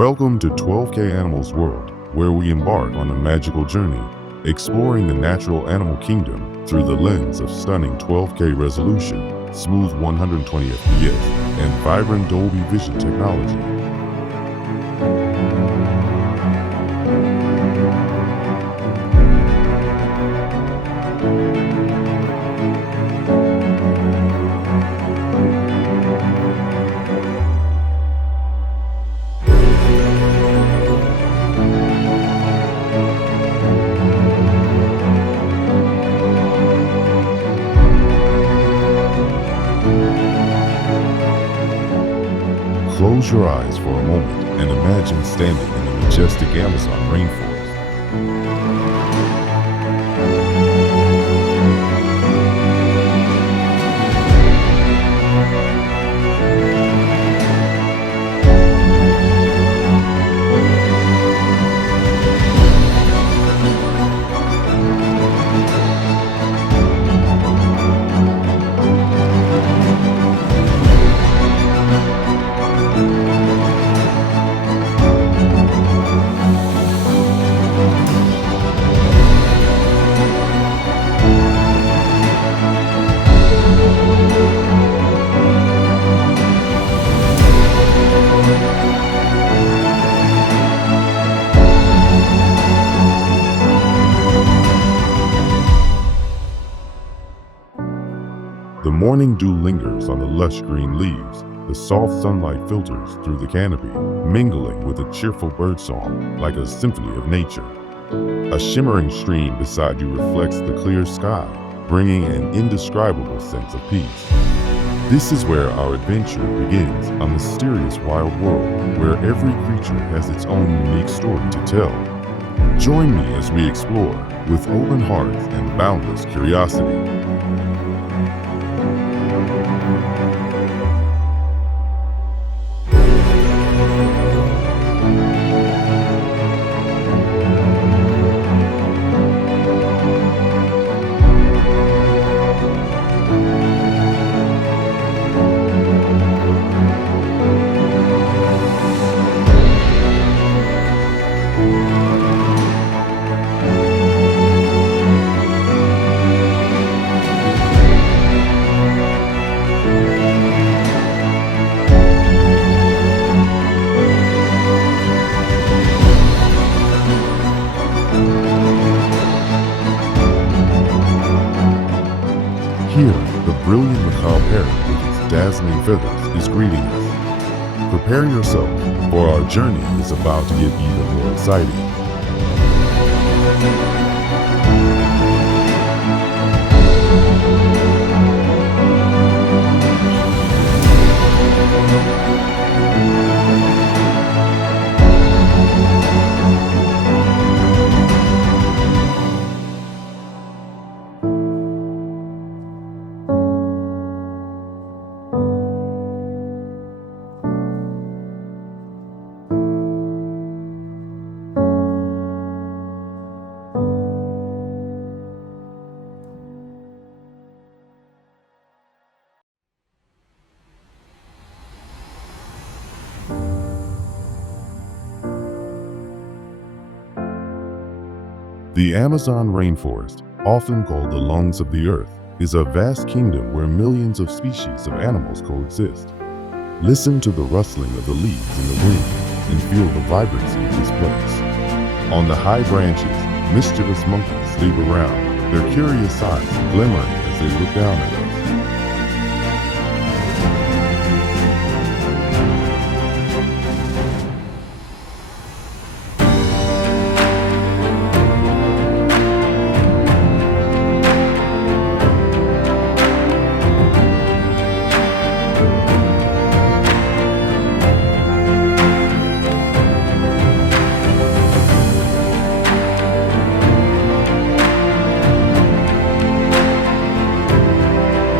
Welcome to 12K Animals World, where we embark on a magical journey, exploring the natural animal kingdom through the lens of stunning 12K resolution, smooth 120 FPS, and vibrant Dolby Vision technology. Close your eyes for a moment and imagine standing in the majestic Amazon rainforest. The morning dew lingers on the lush green leaves. The soft sunlight filters through the canopy, mingling with a cheerful birdsong like a symphony of nature. A shimmering stream beside you reflects the clear sky, bringing an indescribable sense of peace. This is where our adventure begins, a mysterious wild world where every creature has its own unique story to tell. Join me as we explore with open hearts and boundless curiosity. Here, the brilliant macaw parrot with its dazzling feathers is greeting us. Prepare yourself, for our journey is about to get even more exciting. The Amazon rainforest, often called the lungs of the earth, is a vast kingdom where millions of species of animals coexist. Listen to the rustling of the leaves in the wind and feel the vibrancy of this place. On the high branches, mischievous monkeys sleep around, their curious eyes glimmering as they look down at us.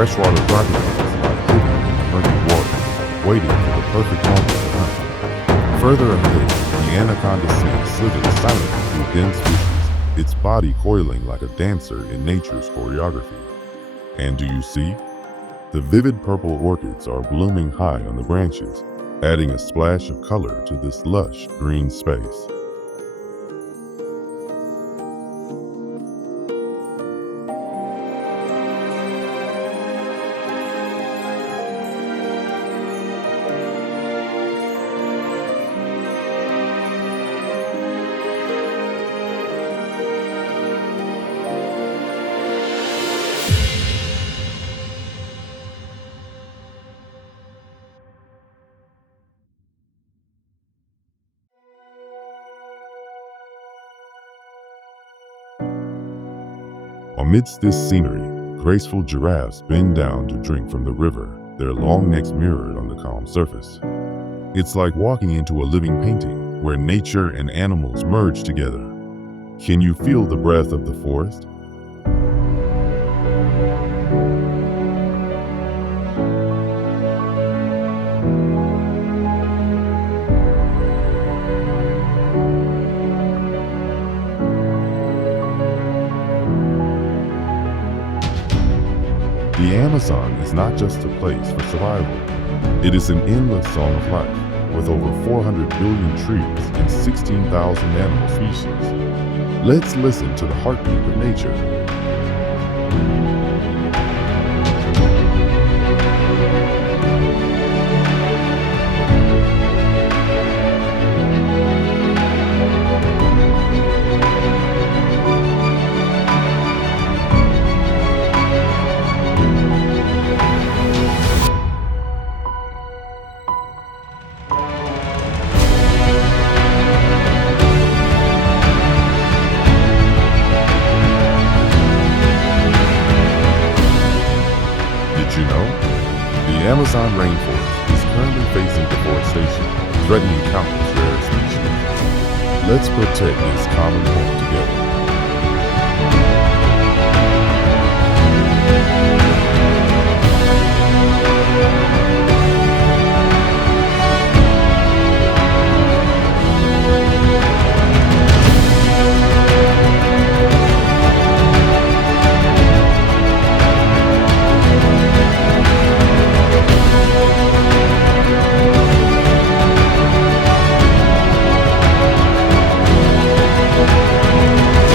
Freshwater crocodiles lie hidden in the murky water, waiting for the perfect moment to hunt. Further ahead, the anaconda snake slithers silently through dense bushes, its body coiling like a dancer in nature's choreography. And do you see? The vivid purple orchids are blooming high on the branches, adding a splash of color to this lush green space. Amidst this scenery, graceful giraffes bend down to drink from the river, their long necks mirrored on the calm surface. It's like walking into a living painting, where nature and animals merge together. Can you feel the breath of the forest? The Amazon is not just a place for survival. It is an endless song of life, with over 400 billion trees and 16,000 animal species. Let's listen to the heartbeat of nature. Did you know? The Amazon rainforest is currently facing deforestation, threatening countless rare species. Let's protect this common home together.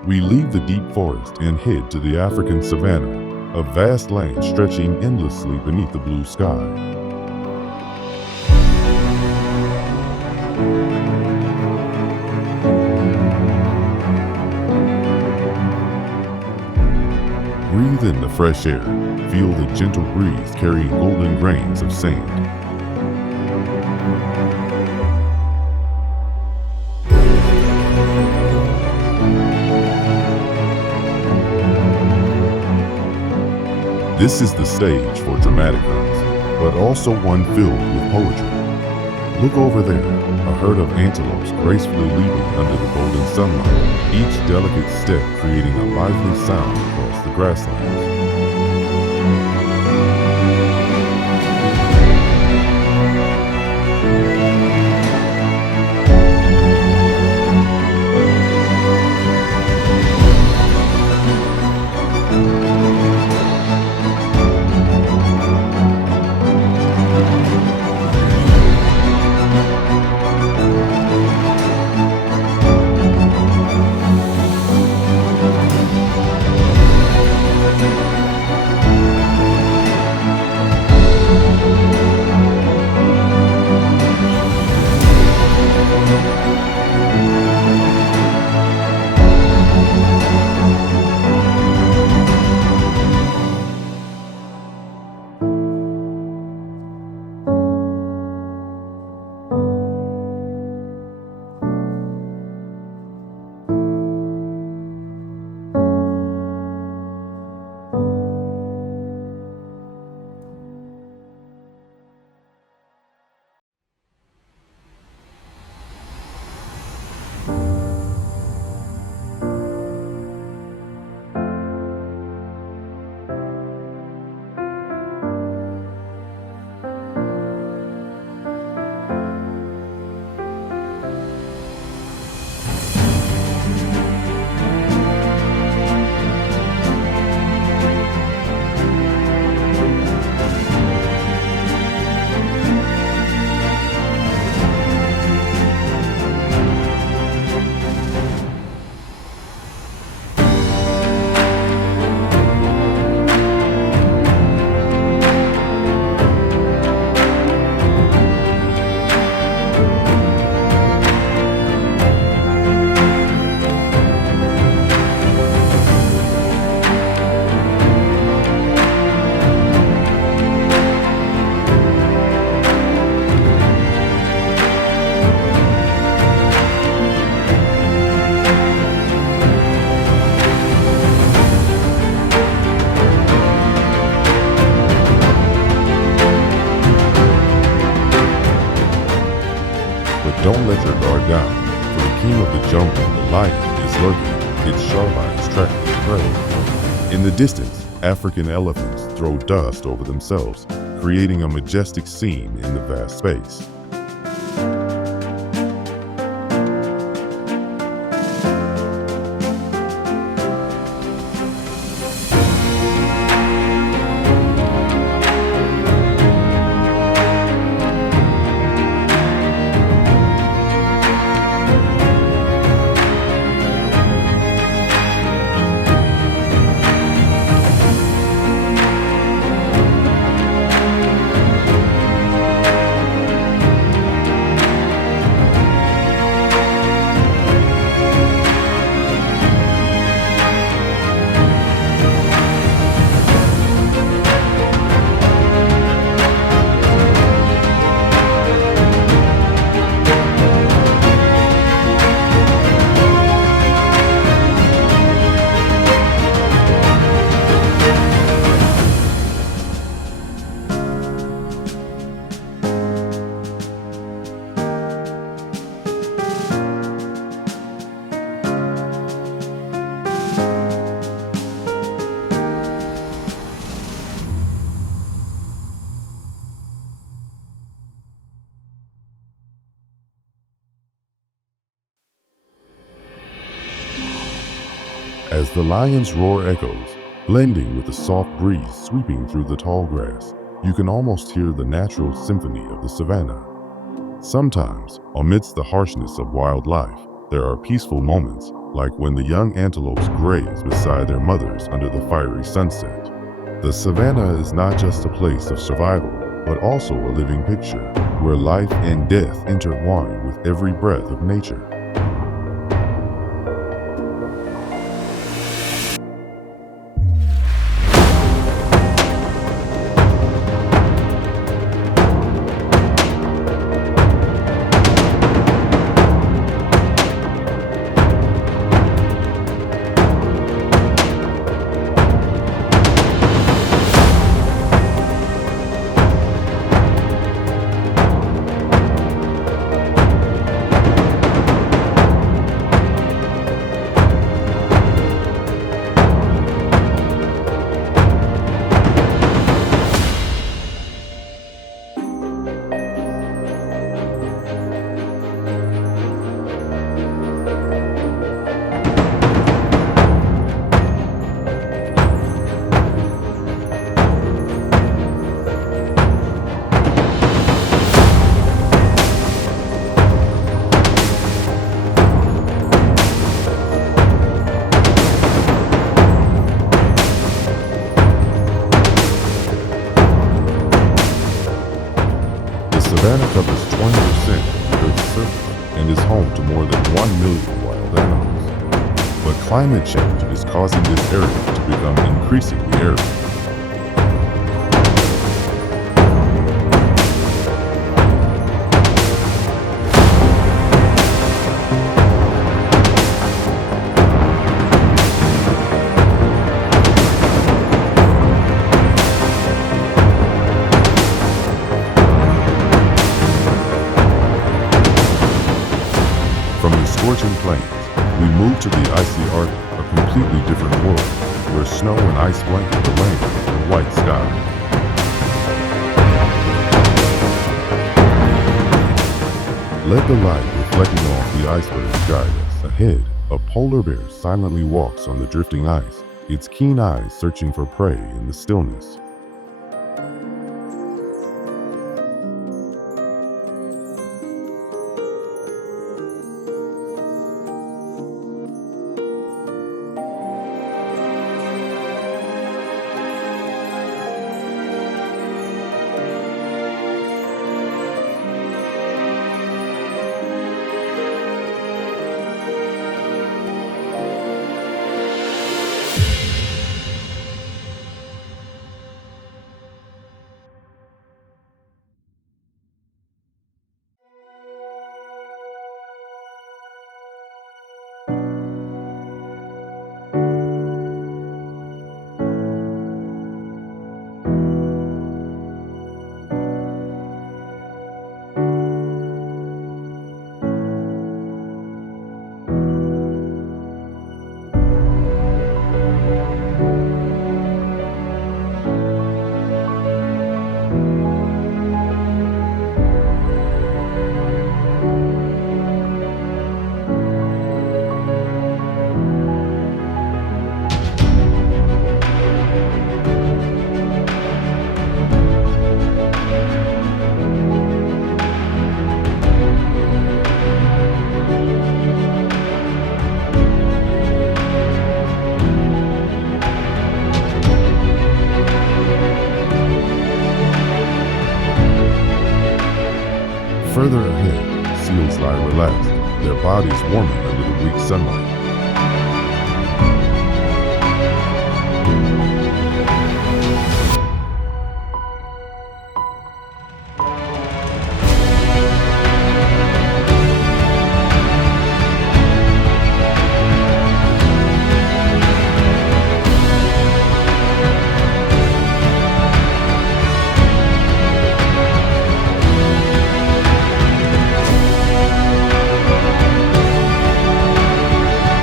We leave the deep forest and head to the African savanna, a vast land stretching endlessly beneath the blue sky. Breathe in the fresh air, feel the gentle breeze carrying golden grains of sand. This is the stage for dramatic hunts, but also one filled with poetry. Look over there, a herd of antelopes gracefully leaping under the golden sunlight, each delicate step creating a lively sound across the grasslands. Don't let your guard down, for the king of the jungle, the lion, is lurking, its sharp eyes tracking the prey. In the distance, African elephants throw dust over themselves, creating a majestic scene in the vast space. As the lion's roar echoes, blending with the soft breeze sweeping through the tall grass, you can almost hear the natural symphony of the savanna. Sometimes, amidst the harshness of wildlife, there are peaceful moments, like when the young antelopes graze beside their mothers under the fiery sunset. The savanna is not just a place of survival, but also a living picture, where life and death intertwine with every breath of nature. Savannah covers 20% of the Earth's surface and is home to more than 1 million wild animals. But climate change is causing this area to become increasingly arid. From the scorching plains, we move to the icy Arctic, a completely different world, where snow and ice blanket the land and white sky. Let the light reflecting off the icebergs guide us. Ahead, a polar bear silently walks on the drifting ice, its keen eyes searching for prey in the stillness. Further ahead, seals lie relaxed, their bodies warming under the weak sunlight.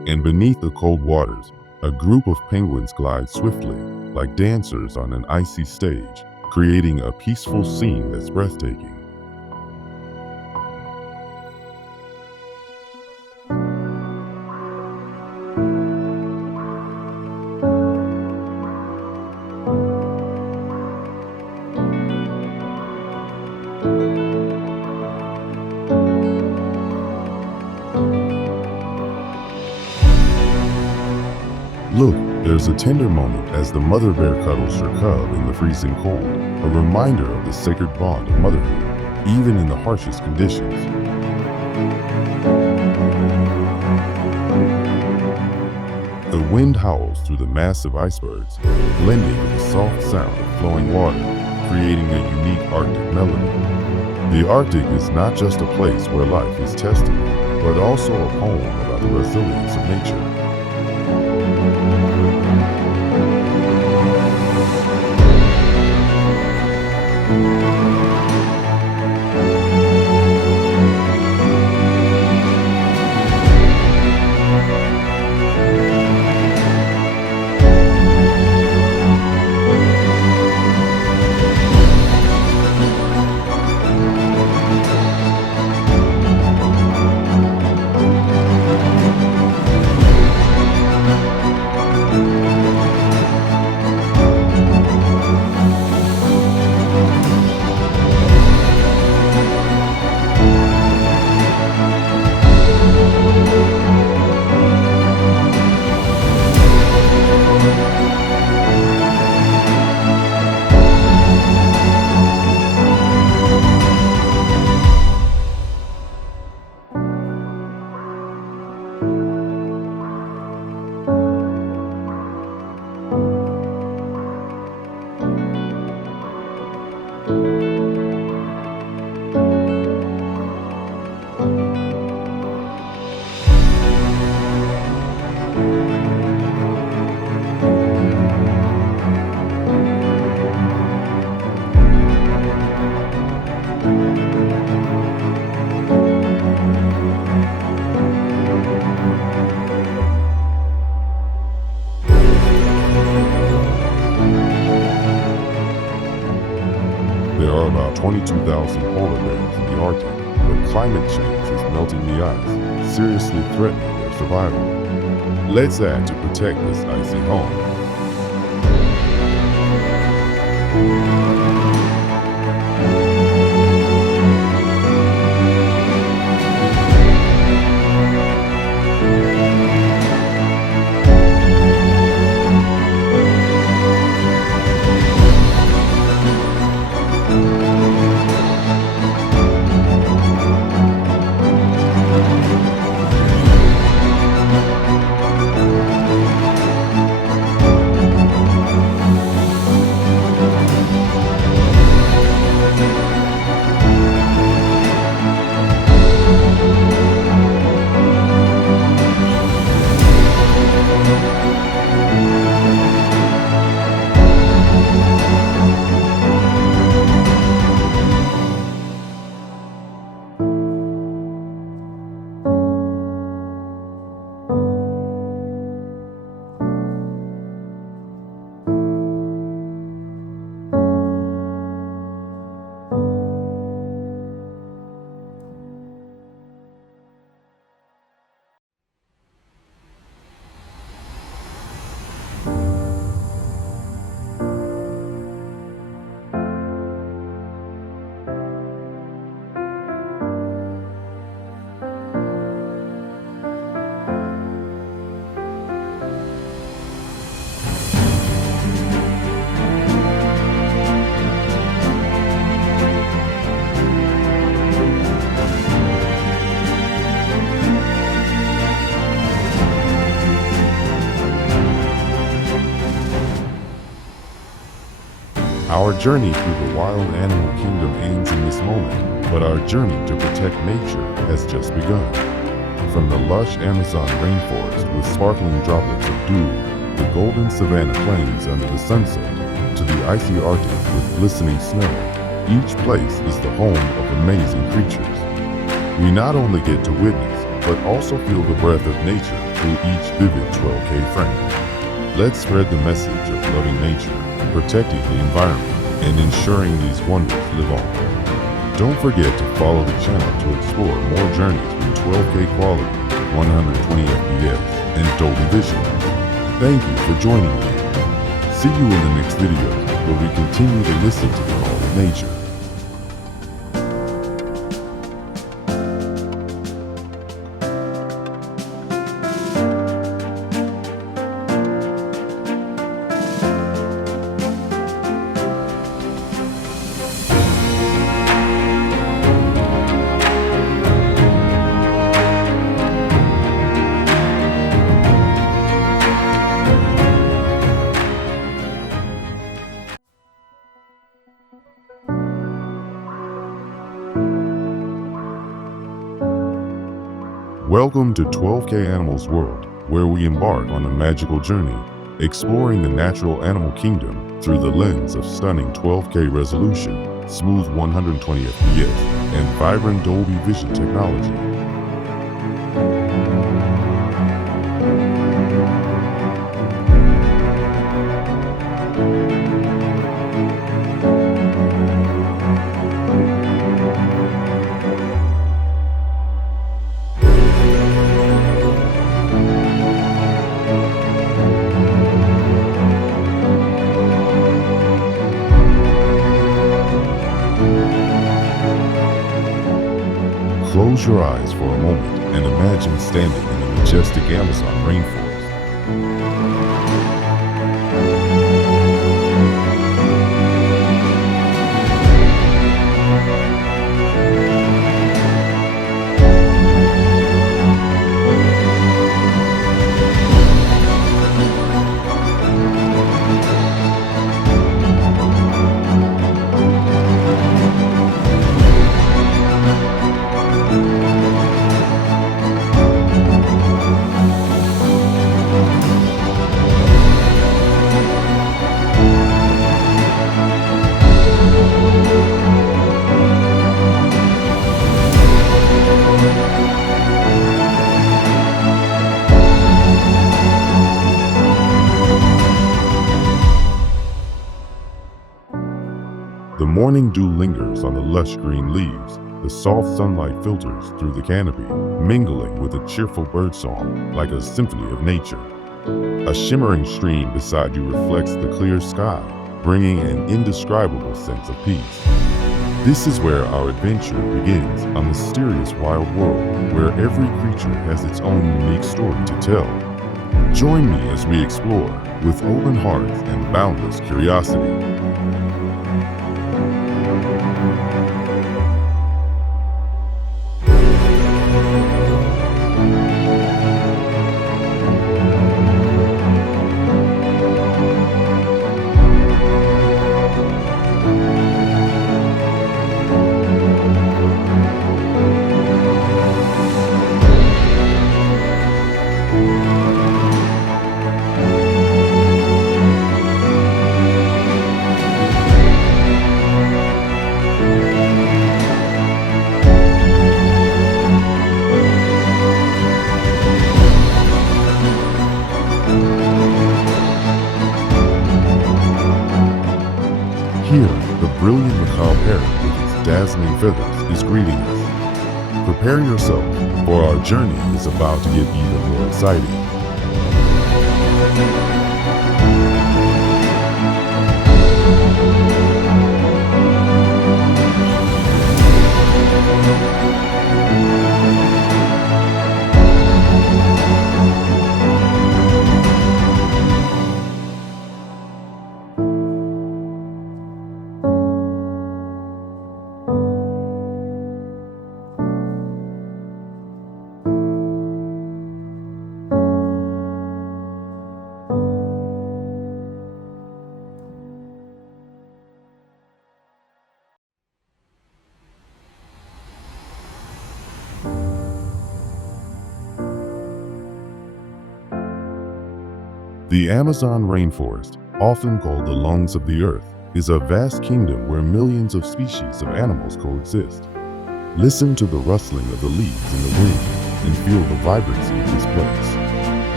And beneath the cold waters, a group of penguins glide swiftly, like dancers on an icy stage, creating a peaceful scene that's breathtaking. Look, there's a tender moment as the mother bear cuddles her cub in the freezing cold, a reminder of the sacred bond of motherhood, even in the harshest conditions. The wind howls through the massive icebergs, blending with the soft sound of flowing water, creating a unique Arctic melody. The Arctic is not just a place where life is tested, but also a poem about the resilience of nature. There are about 22,000 polar bears in the Arctic, but climate change is melting the ice, seriously threatening their survival. Let's act to protect this icy home. Our journey through the wild animal kingdom ends in this moment, but our journey to protect nature has just begun. From the lush Amazon rainforest with sparkling droplets of dew, the golden savanna plains under the sunset, to the icy Arctic with glistening snow, each place is the home of amazing creatures. We not only get to witness, but also feel the breath of nature through each vivid 12K frame. Let's spread the message of loving nature, protecting the environment, and ensuring these wonders live on. Don't forget to follow the channel to explore more journeys with 12K quality, 120 FPS, and Dolby Vision. Thank you for joining me. See you in the next video, where we continue to listen to the call of nature. Welcome to 12K Animals World, where we embark on a magical journey, exploring the natural animal kingdom through the lens of stunning 12K resolution, smooth 120 FPS, and vibrant Dolby Vision technology. Close your eyes for a moment and imagine standing in the majestic Amazon rainforest. The morning dew lingers on the lush green leaves. The soft sunlight filters through the canopy, mingling with a cheerful birdsong like a symphony of nature. A shimmering stream beside you reflects the clear sky, bringing an indescribable sense of peace. This is where our adventure begins, a mysterious wild world where every creature has its own unique story to tell. Join me as we explore with open hearts and boundless curiosity. Here, the brilliant macaw parrot with its dazzling feathers is greeting us. Prepare yourself, for our journey is about to get even more exciting. The Amazon rainforest, often called the lungs of the earth, is a vast kingdom where millions of species of animals coexist. Listen to the rustling of the leaves in the wind and feel the vibrancy of this place.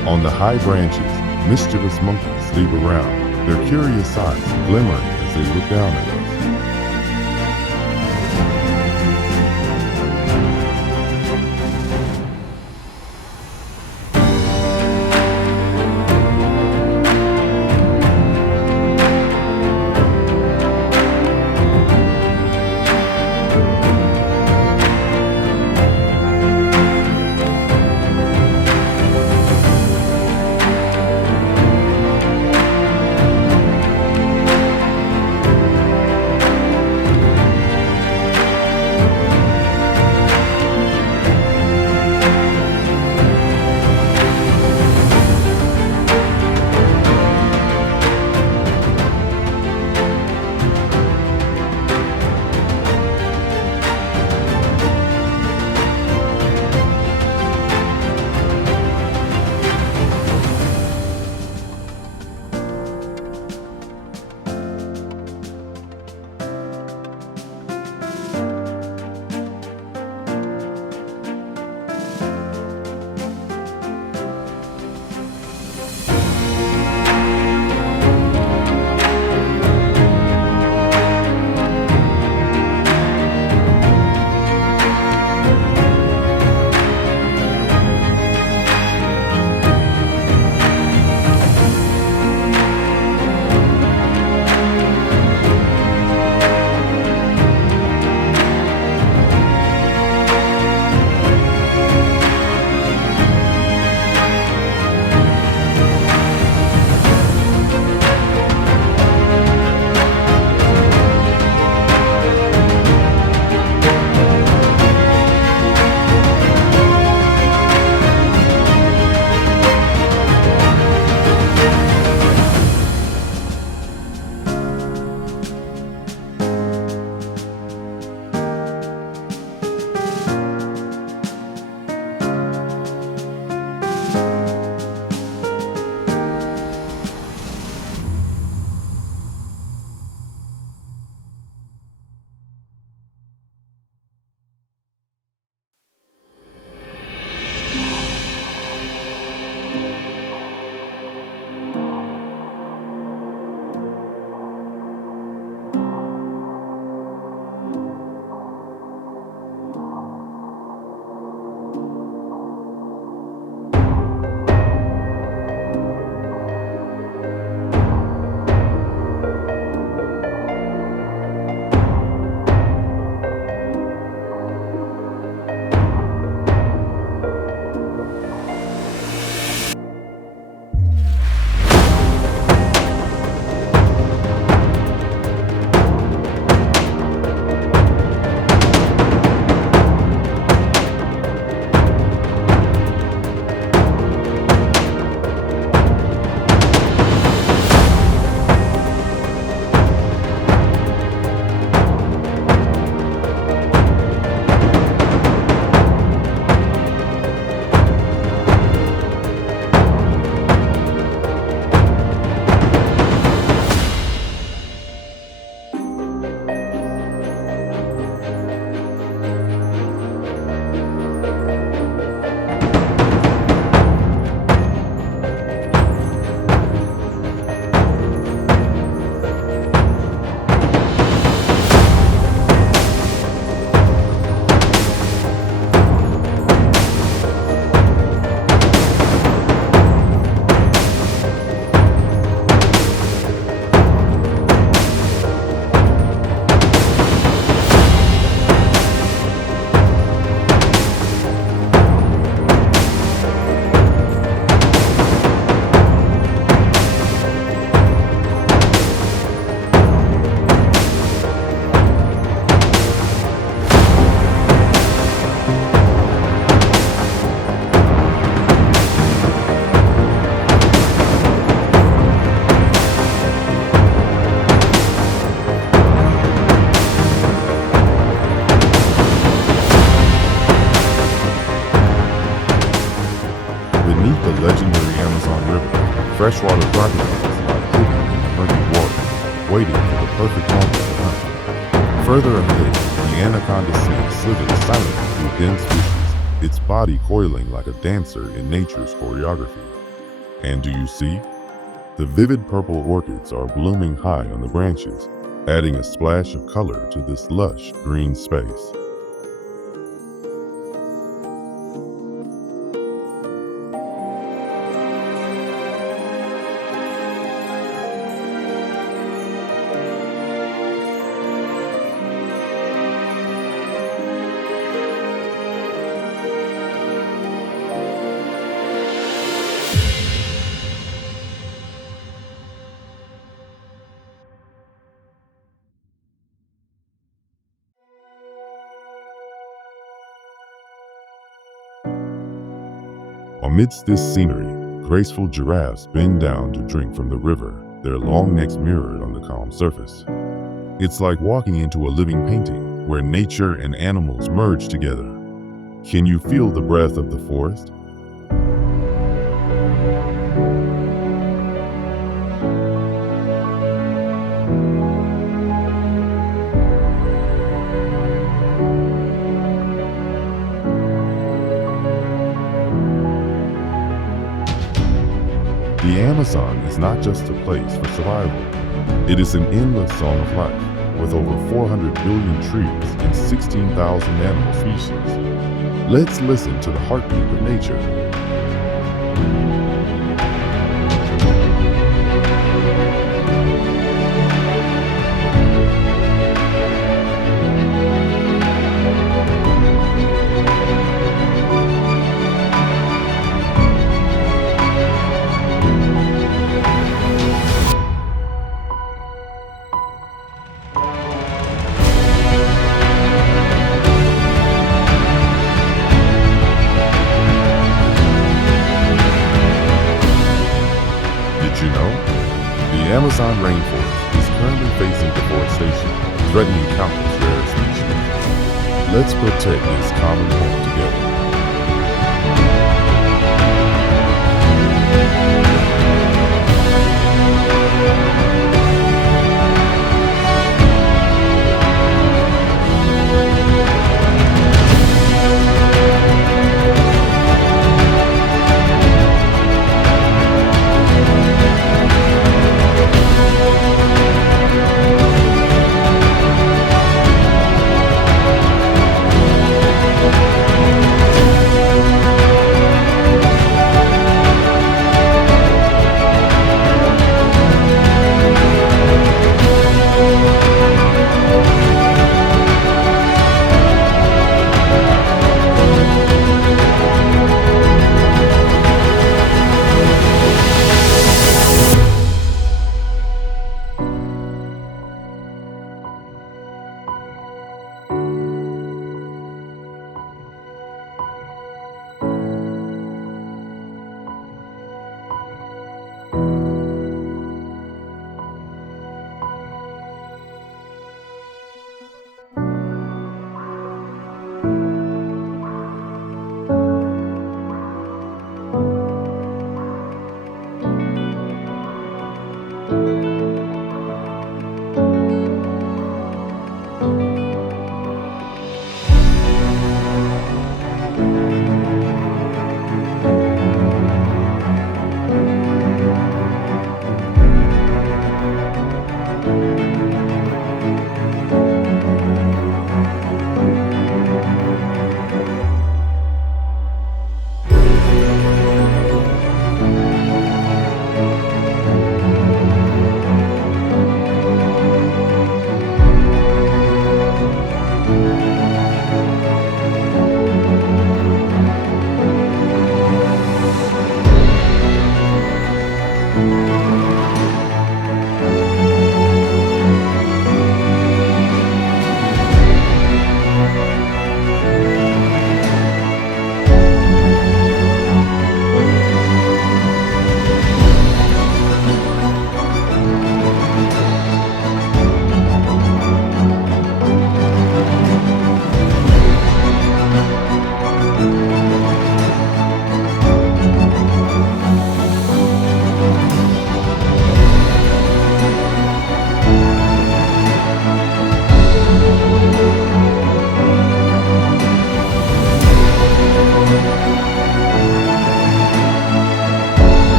On the high branches, mischievous monkeys sleep around, their curious eyes glimmering as they look down at us. Freshwater crocodiles lie hidden in murky water, waiting for the perfect moment to hunt. Further ahead, the anaconda snake slithers silently through dense bushes, its body coiling like a dancer in nature's choreography. And do you see? The vivid purple orchids are blooming high on the branches, adding a splash of color to this lush green space. Amidst this scenery, graceful giraffes bend down to drink from the river, their long necks mirrored on the calm surface. It's like walking into a living painting where nature and animals merge together. Can you feel the breath of the forest? The Amazon is not just a place for survival. It is an endless song of life, with over 400 billion trees and 16,000 animal species. Let's listen to the heartbeat of nature. Did you know? The Amazon rainforest is currently facing deforestation, threatening countless rare species. Let's protect this common home together.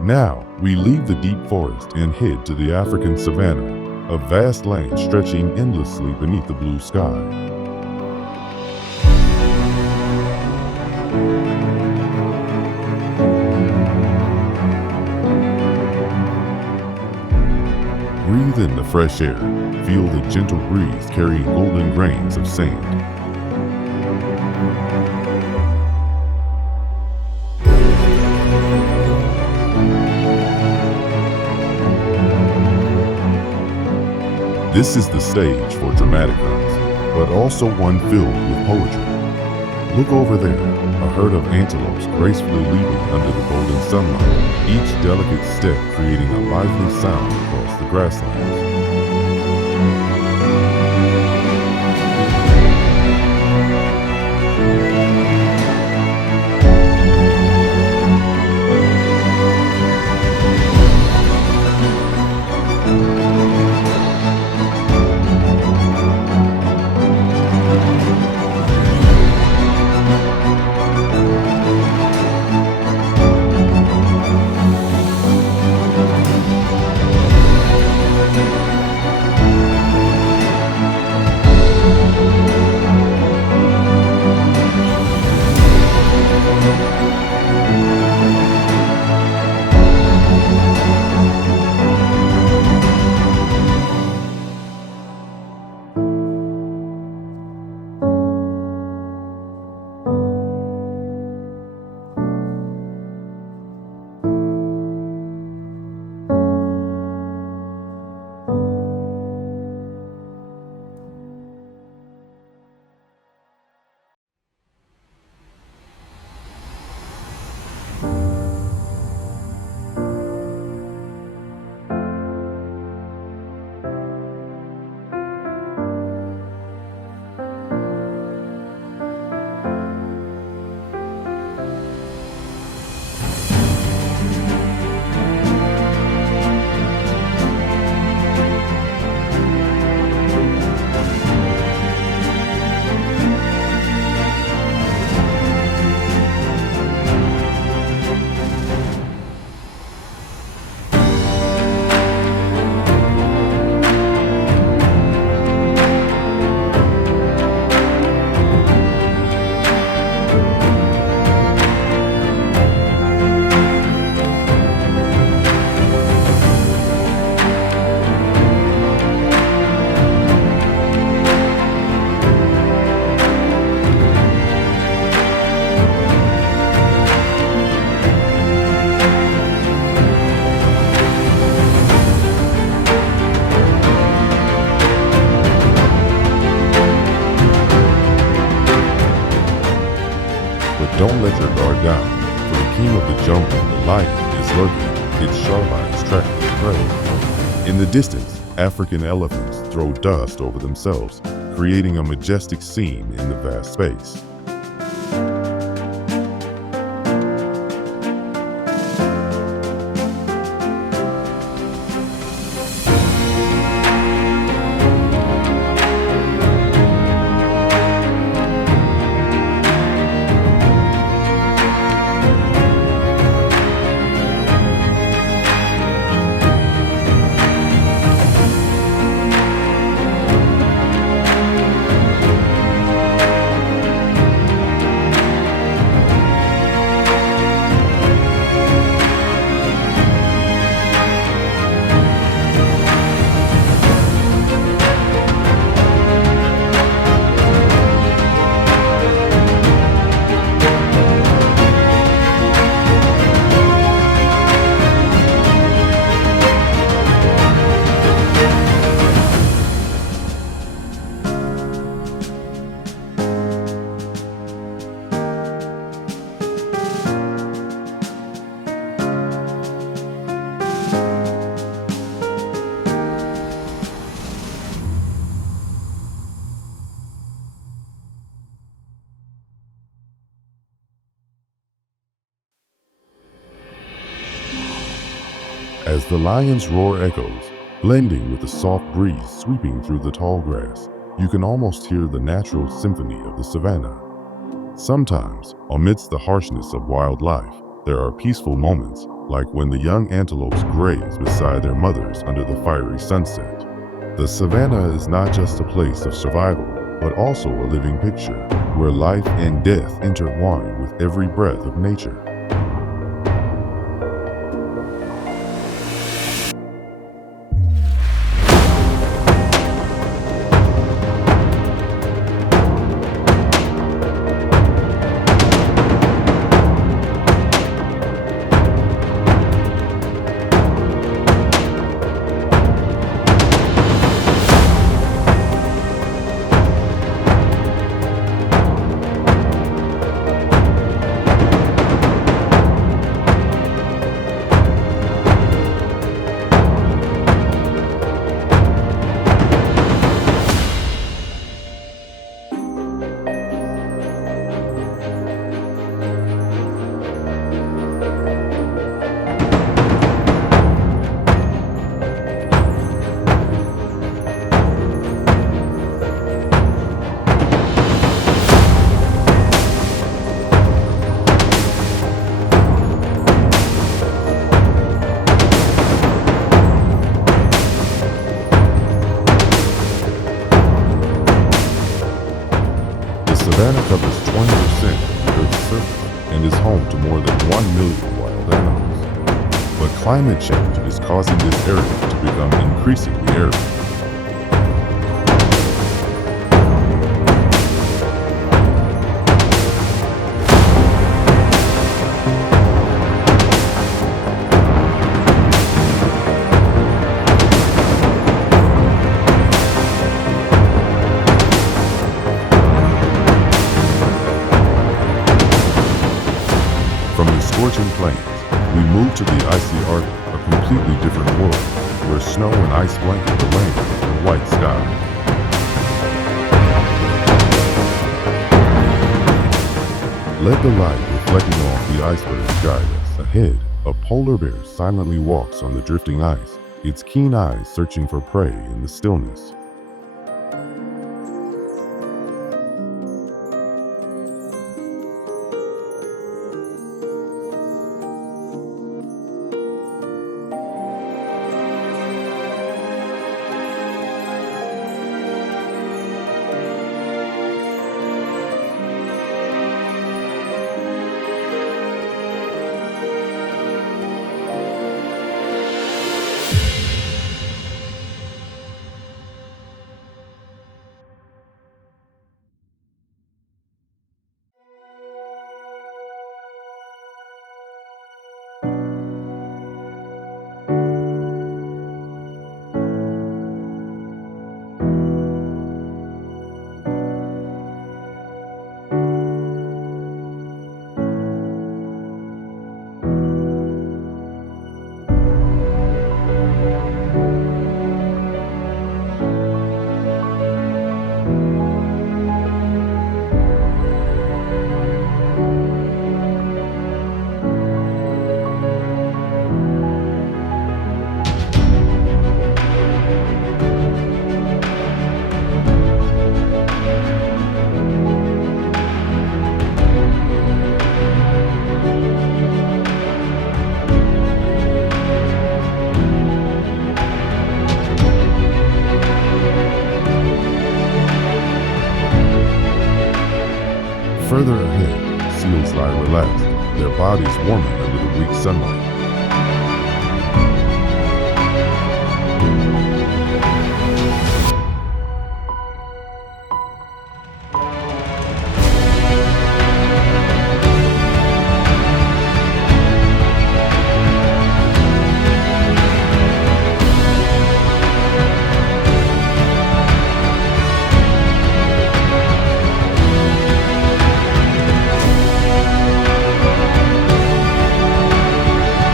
Now, we leave the deep forest and head to the African savanna, a vast land stretching endlessly beneath the blue sky. Breathe in the fresh air. Feel the gentle breeze carrying golden grains of sand. This is the stage for dramatic hunts, but also one filled with poetry. Look over there, a herd of antelopes gracefully leaping under the golden sunlight, each delicate step creating a lively sound across the grasslands. Don't let your guard down, for the king of the jungle, the lion, is lurking, its sharp eyes tracking the prey. In the distance, African elephants throw dust over themselves, creating a majestic scene in the vast space. As the lion's roar echoes, blending with the soft breeze sweeping through the tall grass, you can almost hear the natural symphony of the savanna. Sometimes, amidst the harshness of wildlife, there are peaceful moments, like when the young antelopes graze beside their mothers under the fiery sunset. The savanna is not just a place of survival, but also a living picture, where life and death intertwine with every breath of nature. Savannah covers 20% of the Earth's surface and is home to more than 1 million wild animals. But climate change is causing this area to become increasingly arid. From the scorching plains, we move to the icy Arctic, a completely different world, where snow and ice blanket the land with a white sky. Let the light reflecting off the icebergs guide us. Ahead, a polar bear silently walks on the drifting ice, its keen eyes searching for prey in the stillness. Further ahead, seals lie relaxed, their bodies warming under the weak sunlight.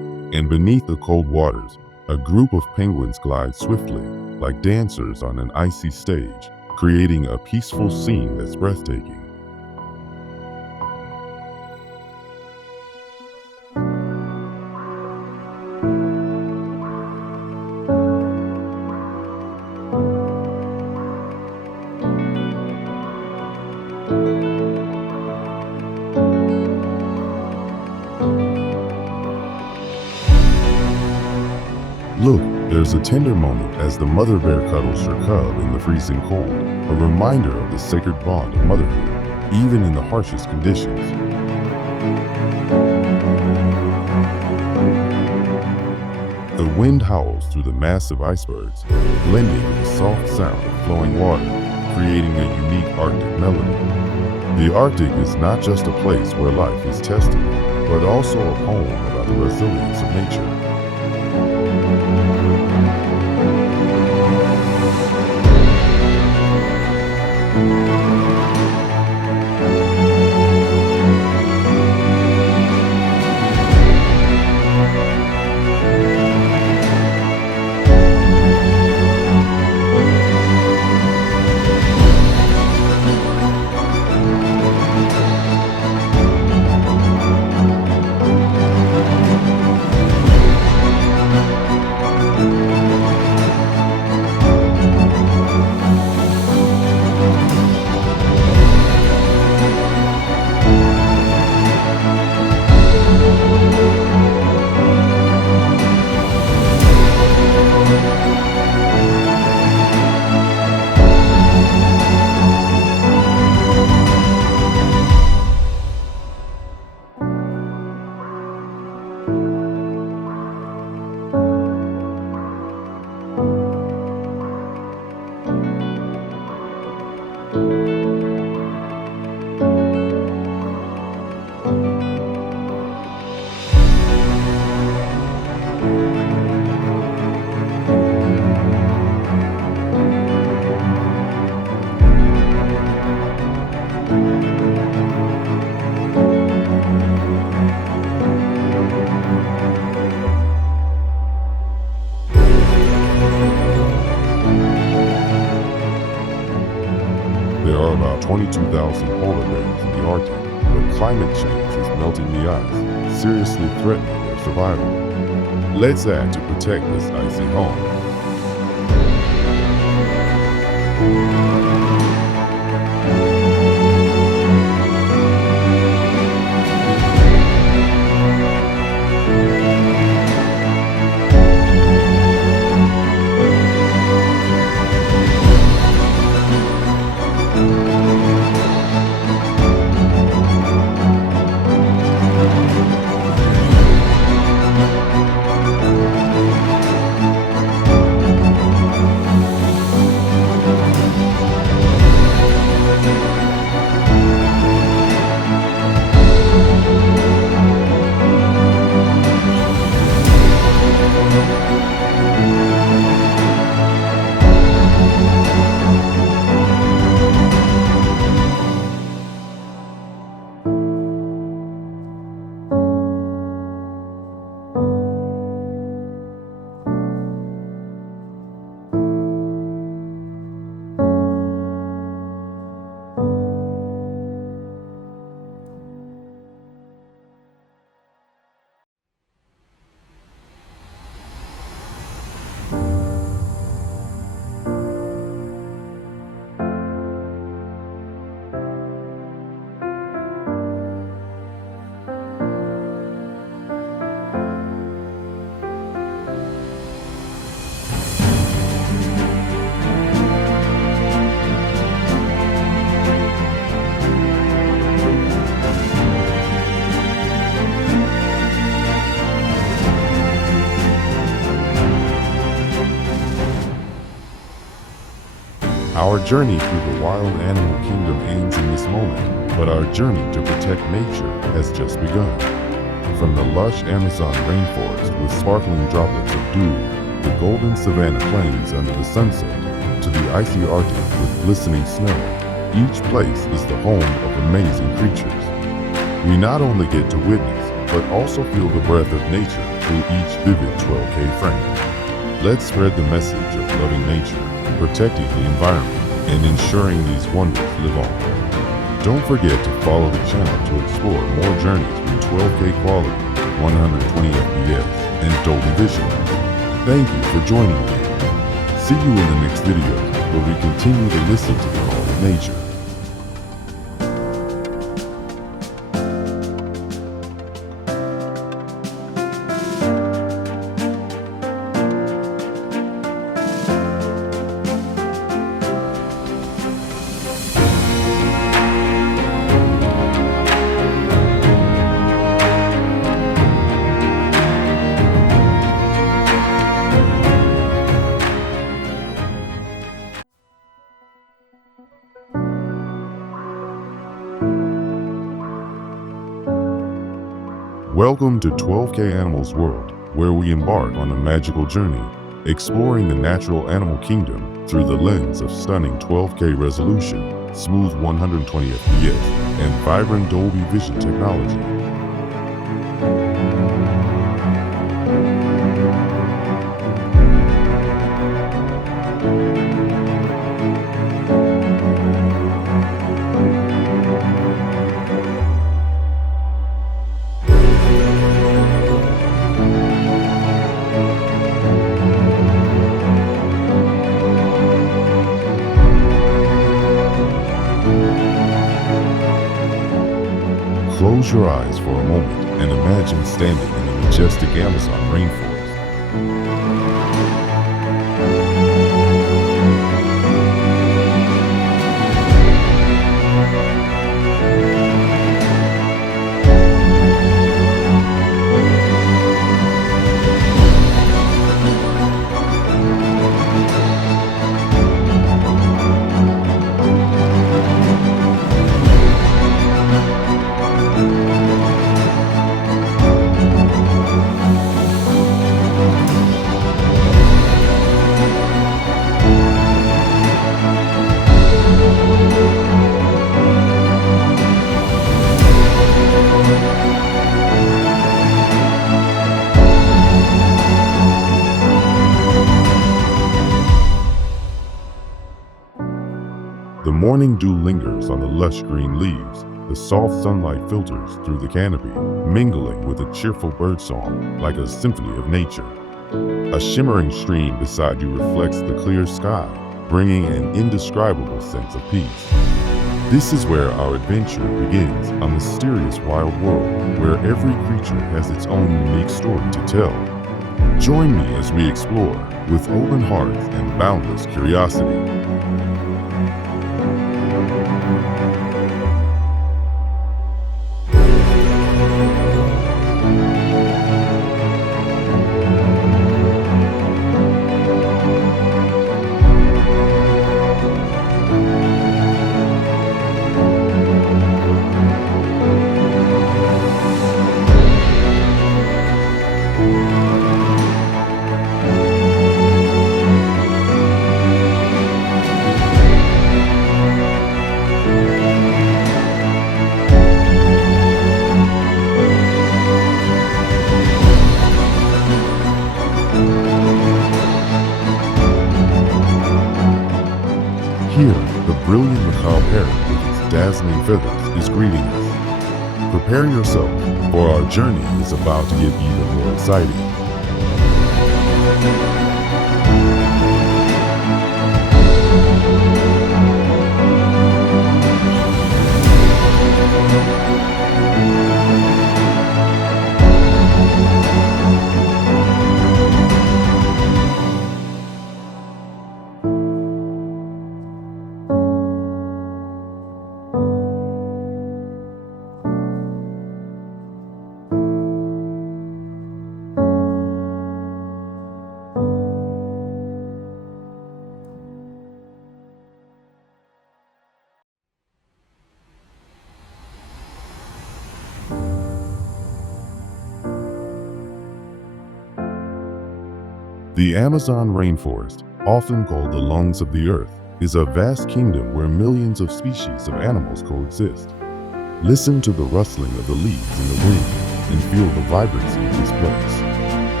Beneath the cold waters, a group of penguins glide swiftly, like dancers on an icy stage, creating a peaceful scene that's breathtaking. Look, there's a tender moment as the mother bear cuddles her cub in the freezing cold, a reminder of the sacred bond of motherhood, even in the harshest conditions. The wind howls through the massive icebergs, blending with the soft sound of flowing water, creating a unique Arctic melody. The Arctic is not just a place where life is tested, but also a poem about the resilience of nature. There are about 22,000 polar bears in the Arctic, but climate change is melting the ice, seriously threatening their survival. Let's act to protect this icy home. Our journey through the wild animal kingdom ends in this moment, but our journey to protect nature has just begun. From the lush Amazon rainforest with sparkling droplets of dew, the golden savanna plains under the sunset, to the icy Arctic with glistening snow, each place is the home of amazing creatures. We not only get to witness, but also feel the breath of nature through each vivid 12K frame. Let's spread the message of loving nature, protecting the environment, and ensuring these wonders live on. Don't forget to follow the channel to explore more journeys with 12K quality, 120 FPS, and Dolby Vision. Thank you for joining me. See you in the next video, where we continue to listen to the call of nature. Welcome to 12K Animals World, where we embark on a magical journey, exploring the natural animal kingdom through the lens of stunning 12K resolution, smooth 120 FPS, and vibrant Dolby Vision technology. Close your eyes for a moment and imagine standing in the majestic Amazon rainforest. The morning dew lingers on the lush green leaves. The soft sunlight filters through the canopy, mingling with a cheerful birdsong like a symphony of nature. A shimmering stream beside you reflects the clear sky, bringing an indescribable sense of peace. This is where our adventure begins, a mysterious wild world where every creature has its own unique story to tell. Join me as we explore with open hearts and boundless curiosity. Here, the brilliant macaw parrot with its dazzling feathers is greeting us. Prepare yourself, for our journey is about to get even more exciting. The Amazon rainforest, often called the lungs of the earth, is a vast kingdom where millions of species of animals coexist. Listen to the rustling of the leaves in the wind and feel the vibrancy of this place.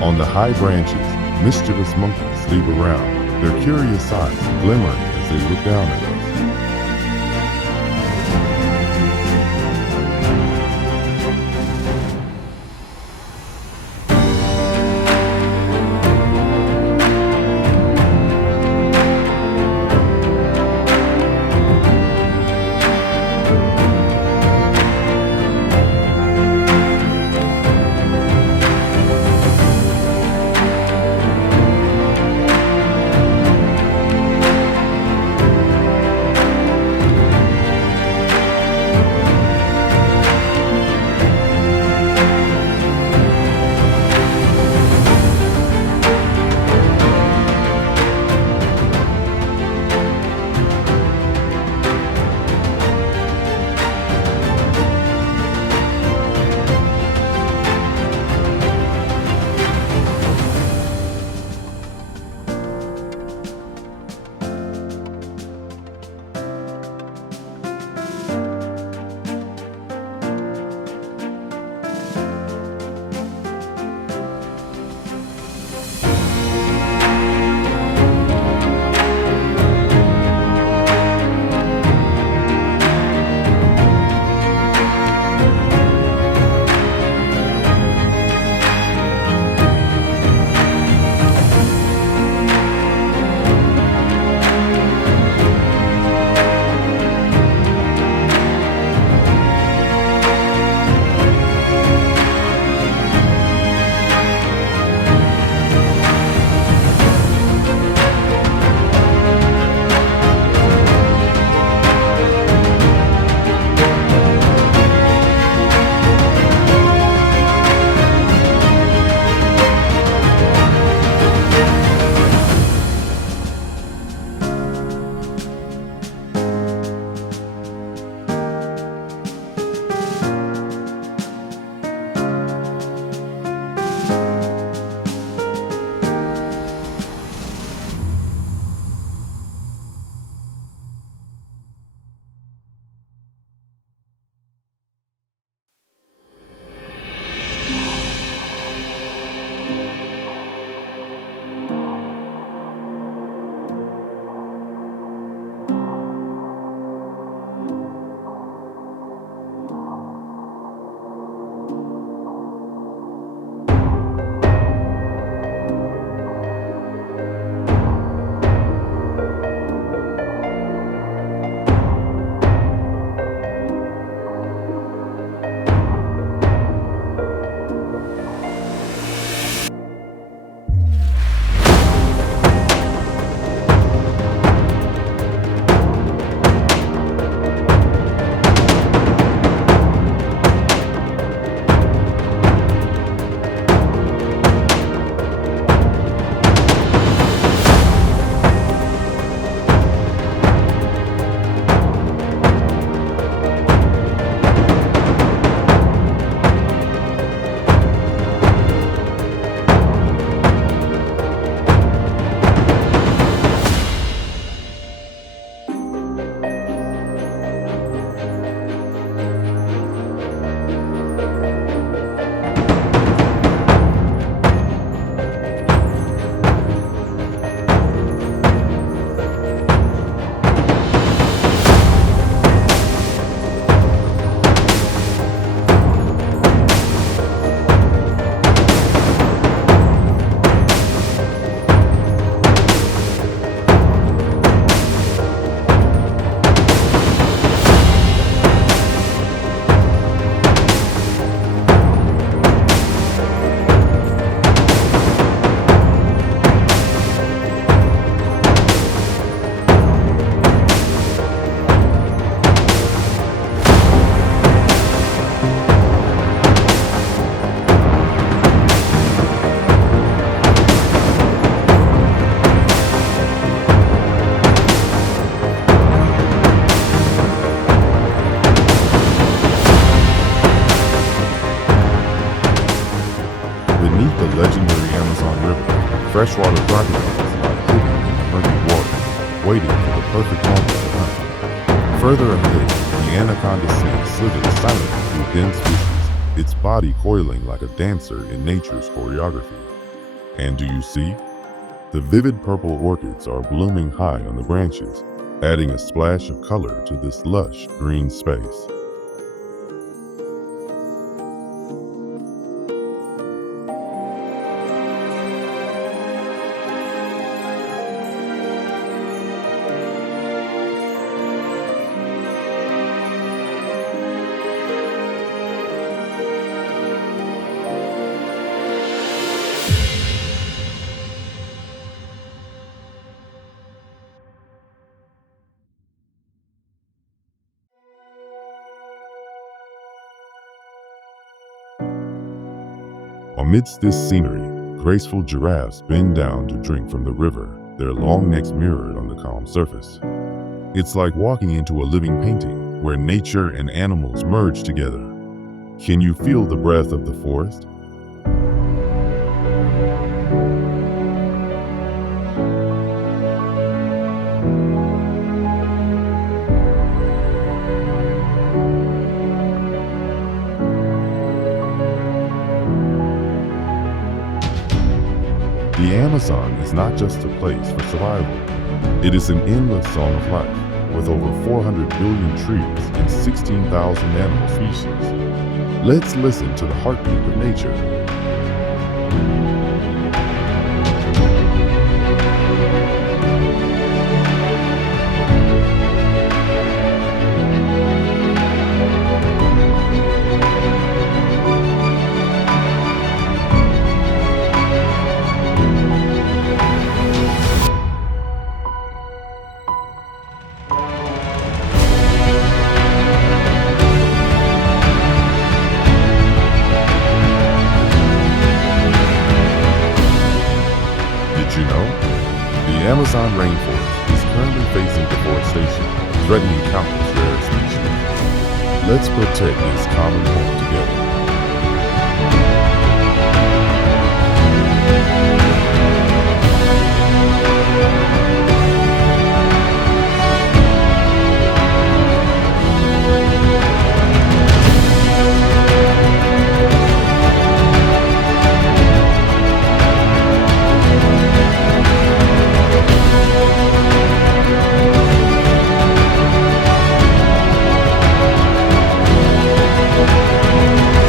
On the high branches, mischievous monkeys sleep around, their curious eyes glimmering as they look down at us. Freshwater crocodiles lie hidden in the murky water, waiting for the perfect moment to hunt. Further ahead, the anaconda snake slithers silently through dense bushes, its body coiling like a dancer in nature's choreography. And do you see? The vivid purple orchids are blooming high on the branches, adding a splash of color to this lush green space. Amidst this scenery, graceful giraffes bend down to drink from the river, their long necks mirrored on the calm surface. It's like walking into a living painting where nature and animals merge together. Can you feel the breath of the forest? The Amazon is not just a place for survival. It is an endless song of life, with over 400 billion trees and 16,000 animal species. Let's listen to the heartbeat of nature. Did you know? The Amazon rainforest is currently facing deforestation, threatening countless rare species. Let's protect this common home together.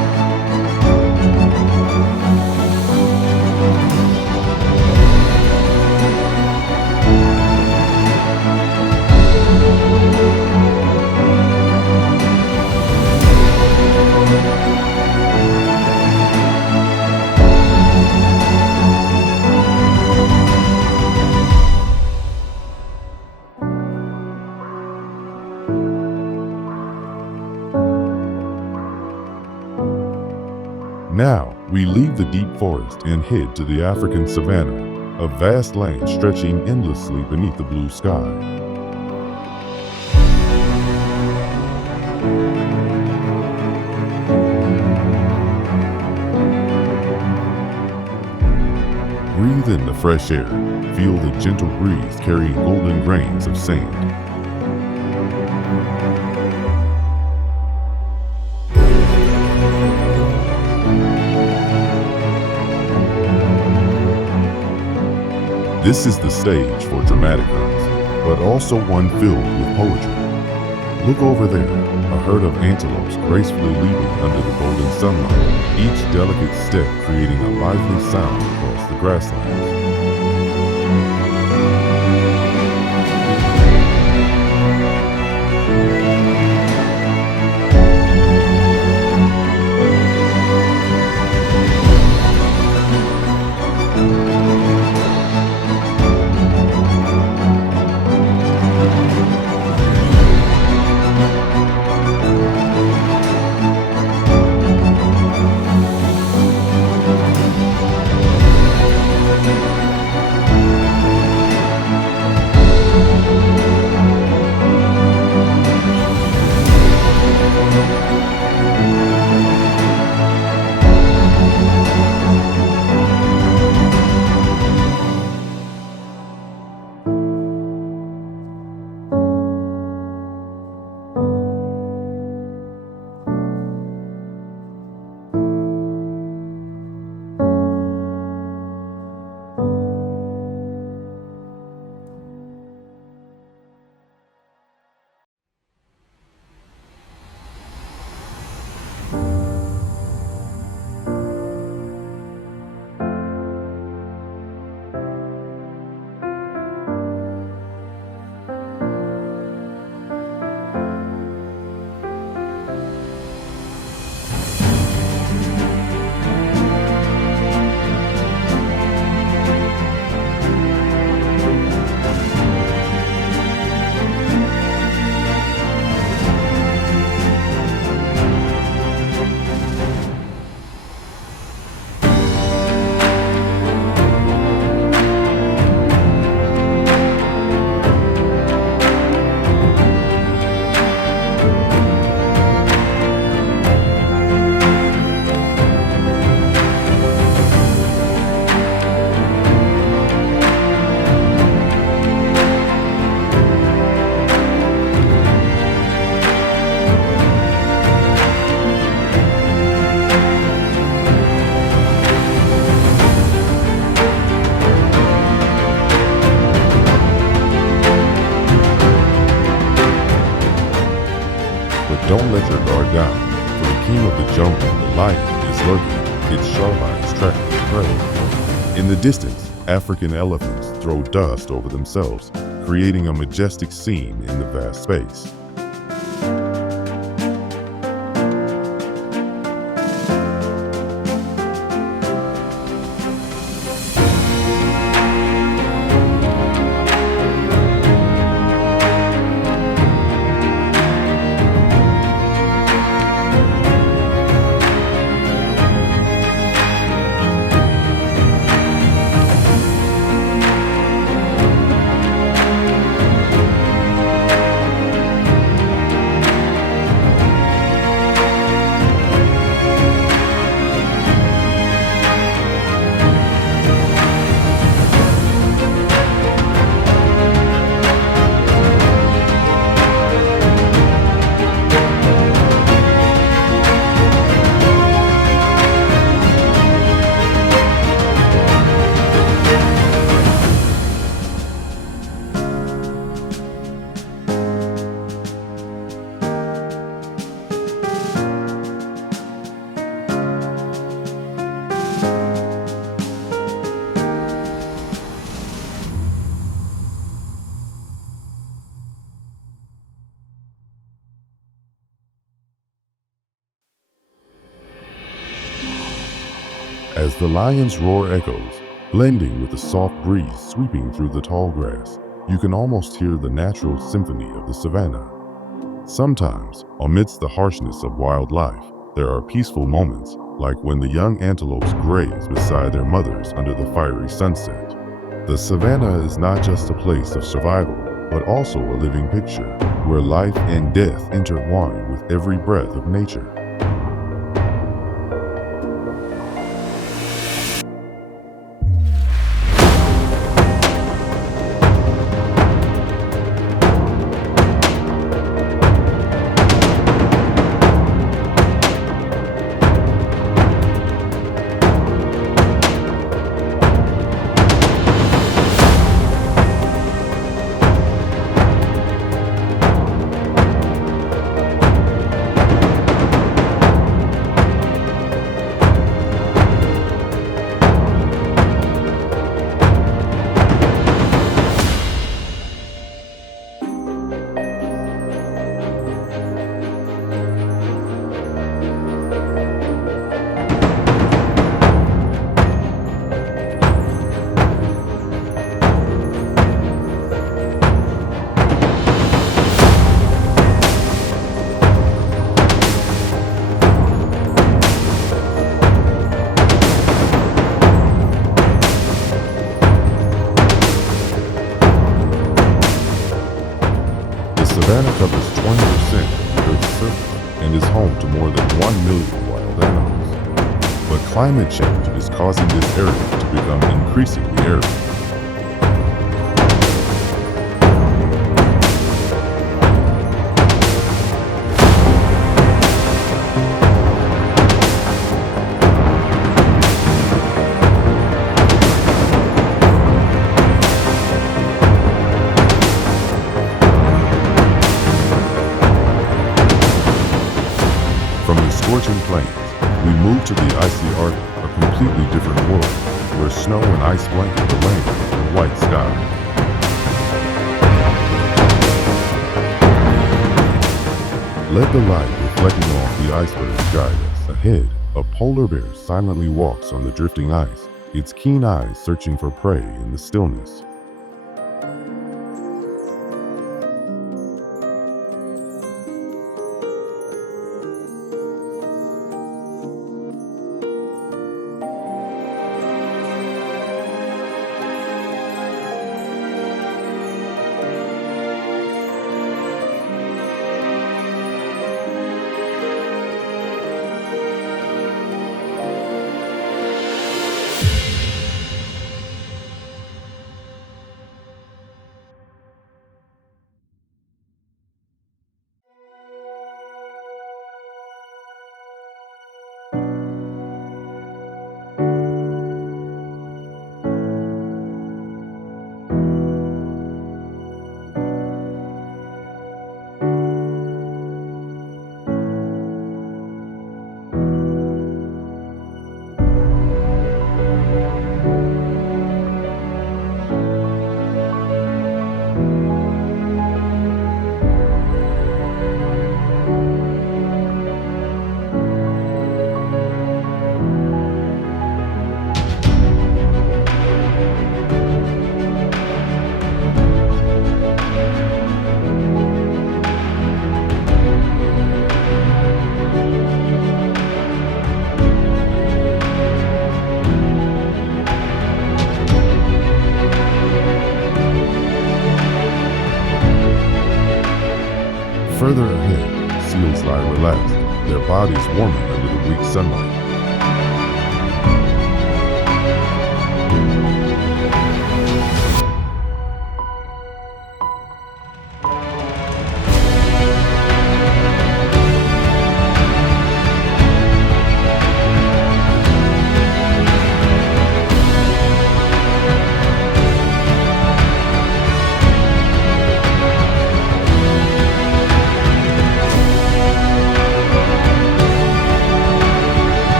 We leave the deep forest and head to the African savanna, a vast land stretching endlessly beneath the blue sky. Breathe in the fresh air, feel the gentle breeze carrying golden grains of sand. This is the stage for dramatic hunts, but also one filled with poetry. Look over there, a herd of antelopes gracefully leaping under the golden sunlight, each delicate step creating a lively sound across the grasslands. Don't let your guard down, for the king of the jungle, the lion, is lurking, its sharp eyes tracking the prey. In the distance, African elephants throw dust over themselves, creating a majestic scene in the vast space. As the lion's roar echoes, blending with the soft breeze sweeping through the tall grass, you can almost hear the natural symphony of the savanna. Sometimes, amidst the harshness of wildlife, there are peaceful moments, like when the young antelopes graze beside their mothers under the fiery sunset. The savanna is not just a place of survival, but also a living picture, where life and death intertwine with every breath of nature. The savanna covers 20% of the Earth's surface and is home to more than 1 million wild animals. But climate change is causing this area to become increasingly arid. From the scorching plains, we move to the icy Arctic, a completely different world, where snow and ice blanket the land and white sky. Let the light reflecting off the icebergs guide us. Ahead, a polar bear silently walks on the drifting ice, its keen eyes searching for prey in the stillness. Further ahead, seals lie relaxed, their bodies warming under the weak sunlight.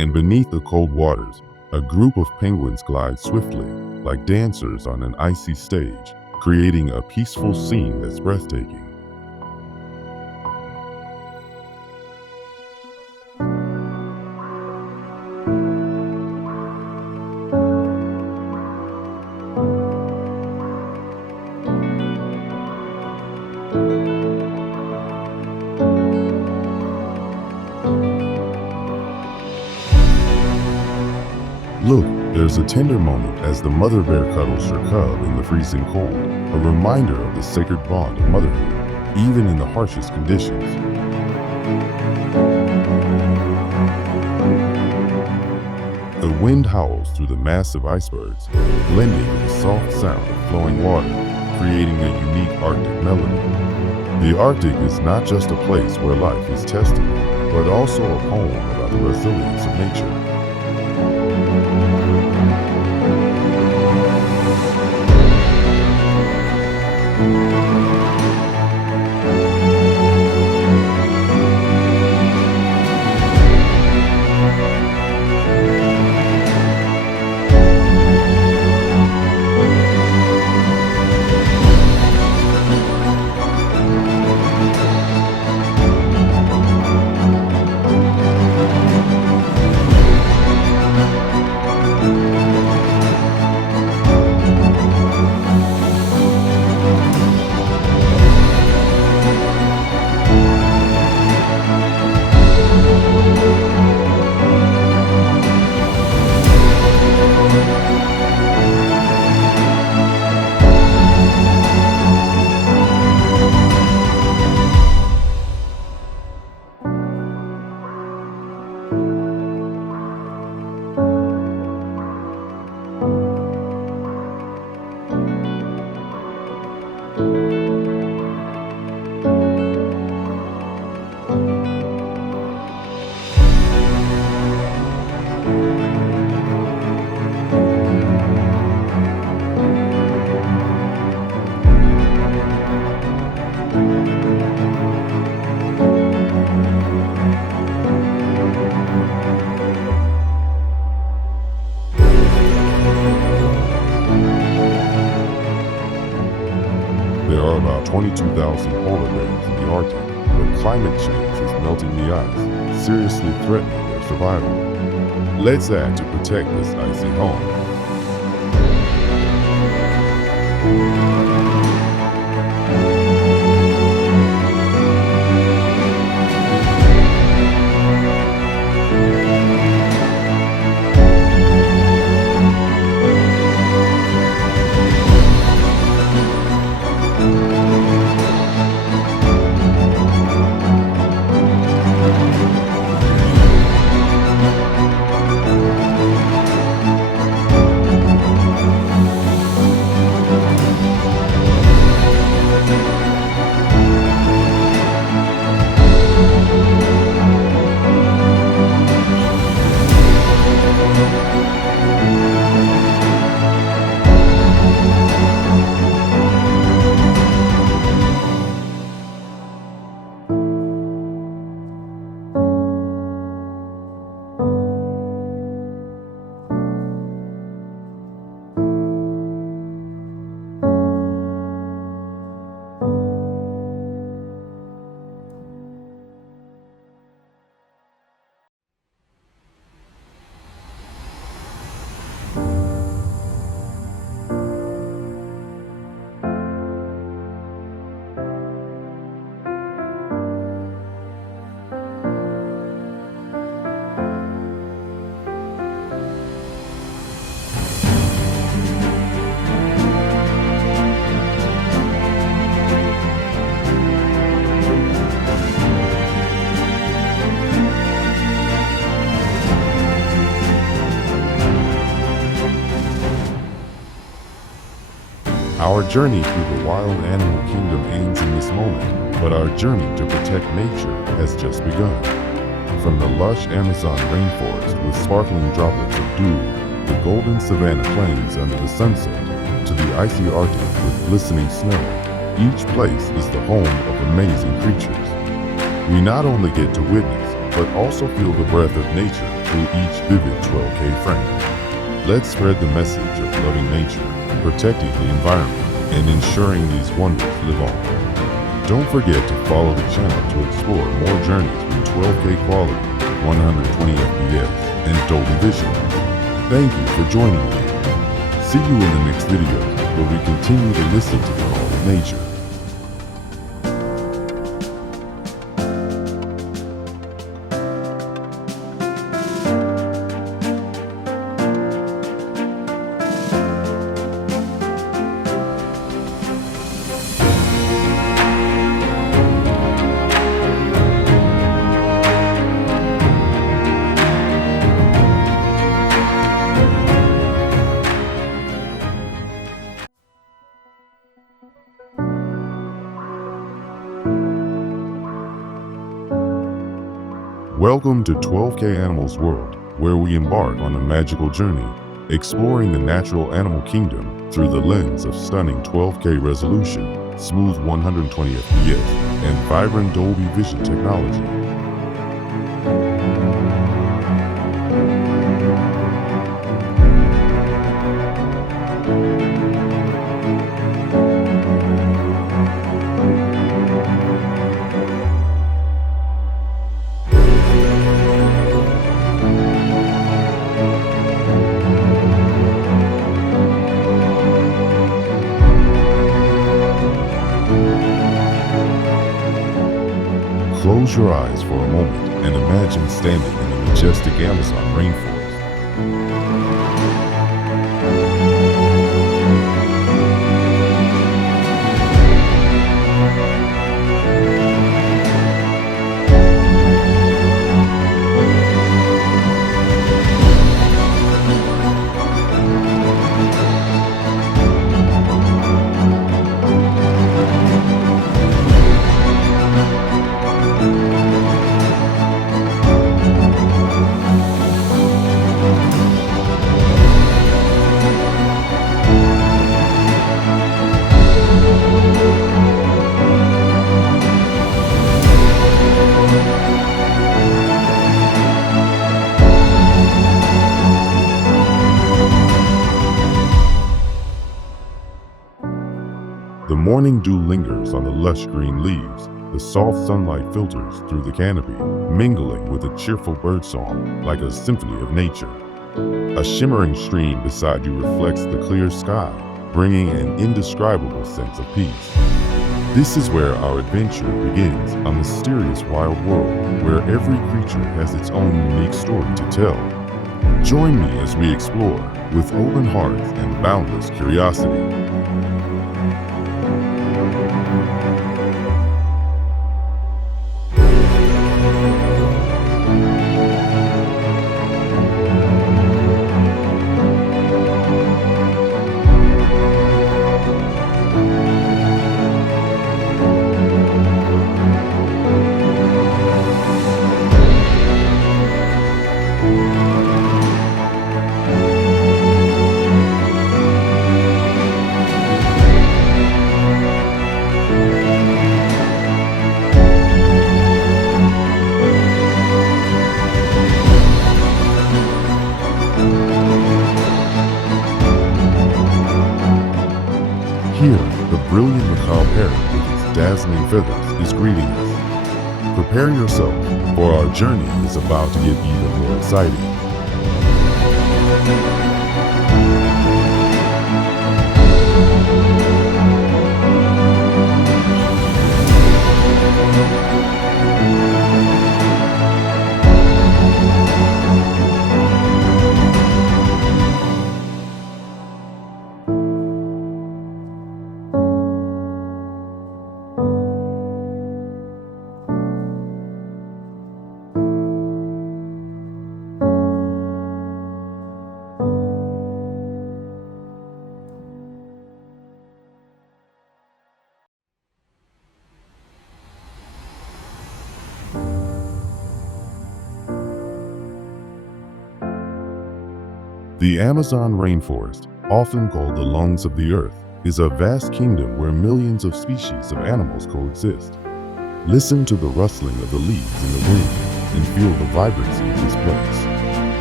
And beneath the cold waters, a group of penguins glide swiftly, like dancers on an icy stage, creating a peaceful scene that's breathtaking. Look, there's a tender moment as the mother bear cuddles her cub in the freezing cold, a reminder of the sacred bond of motherhood, even in the harshest conditions. The wind howls through the massive icebergs, blending with the soft sound of flowing water, creating a unique Arctic melody. The Arctic is not just a place where life is tested, but also a poem about the resilience of nature. There are about 22,000 polar bears in the Arctic, but climate change is melting the ice, seriously threatening their survival. Let's act to protect this icy home. Our journey through the wild animal kingdom ends in this moment, but our journey to protect nature has just begun. From the lush Amazon rainforest with sparkling droplets of dew, the golden savanna plains under the sunset, to the icy Arctic with glistening snow, each place is the home of amazing creatures. We not only get to witness, but also feel the breath of nature through each vivid 12K frame. Let's spread the message of loving nature, protecting the environment, and ensuring these wonders live on. Don't forget to follow the channel to explore more journeys with 12K quality, 120 FPS, and Dolby Vision. Thank you for joining me. See you in the next video, where we continue to listen to the call of nature. Welcome to 12K Animals World, where we embark on a magical journey, exploring the natural animal kingdom through the lens of stunning 12K resolution, smooth 120 FPS, and vibrant Dolby Vision technology. Close your eyes for a moment and imagine standing in the majestic Amazon rainforest. The morning dew lingers on the lush green leaves. The soft sunlight filters through the canopy, mingling with a cheerful birdsong like a symphony of nature. A shimmering stream beside you reflects the clear sky, bringing an indescribable sense of peace. This is where our adventure begins, a mysterious wild world where every creature has its own unique story to tell. Join me as we explore with open hearts and boundless curiosity. Here, the brilliant macaw parrot with its dazzling feathers is greeting us. Prepare yourself, for our journey is about to get even more exciting. The Amazon rainforest, often called the lungs of the earth, is a vast kingdom where millions of species of animals coexist. Listen to the rustling of the leaves in the wind and feel the vibrancy of this place.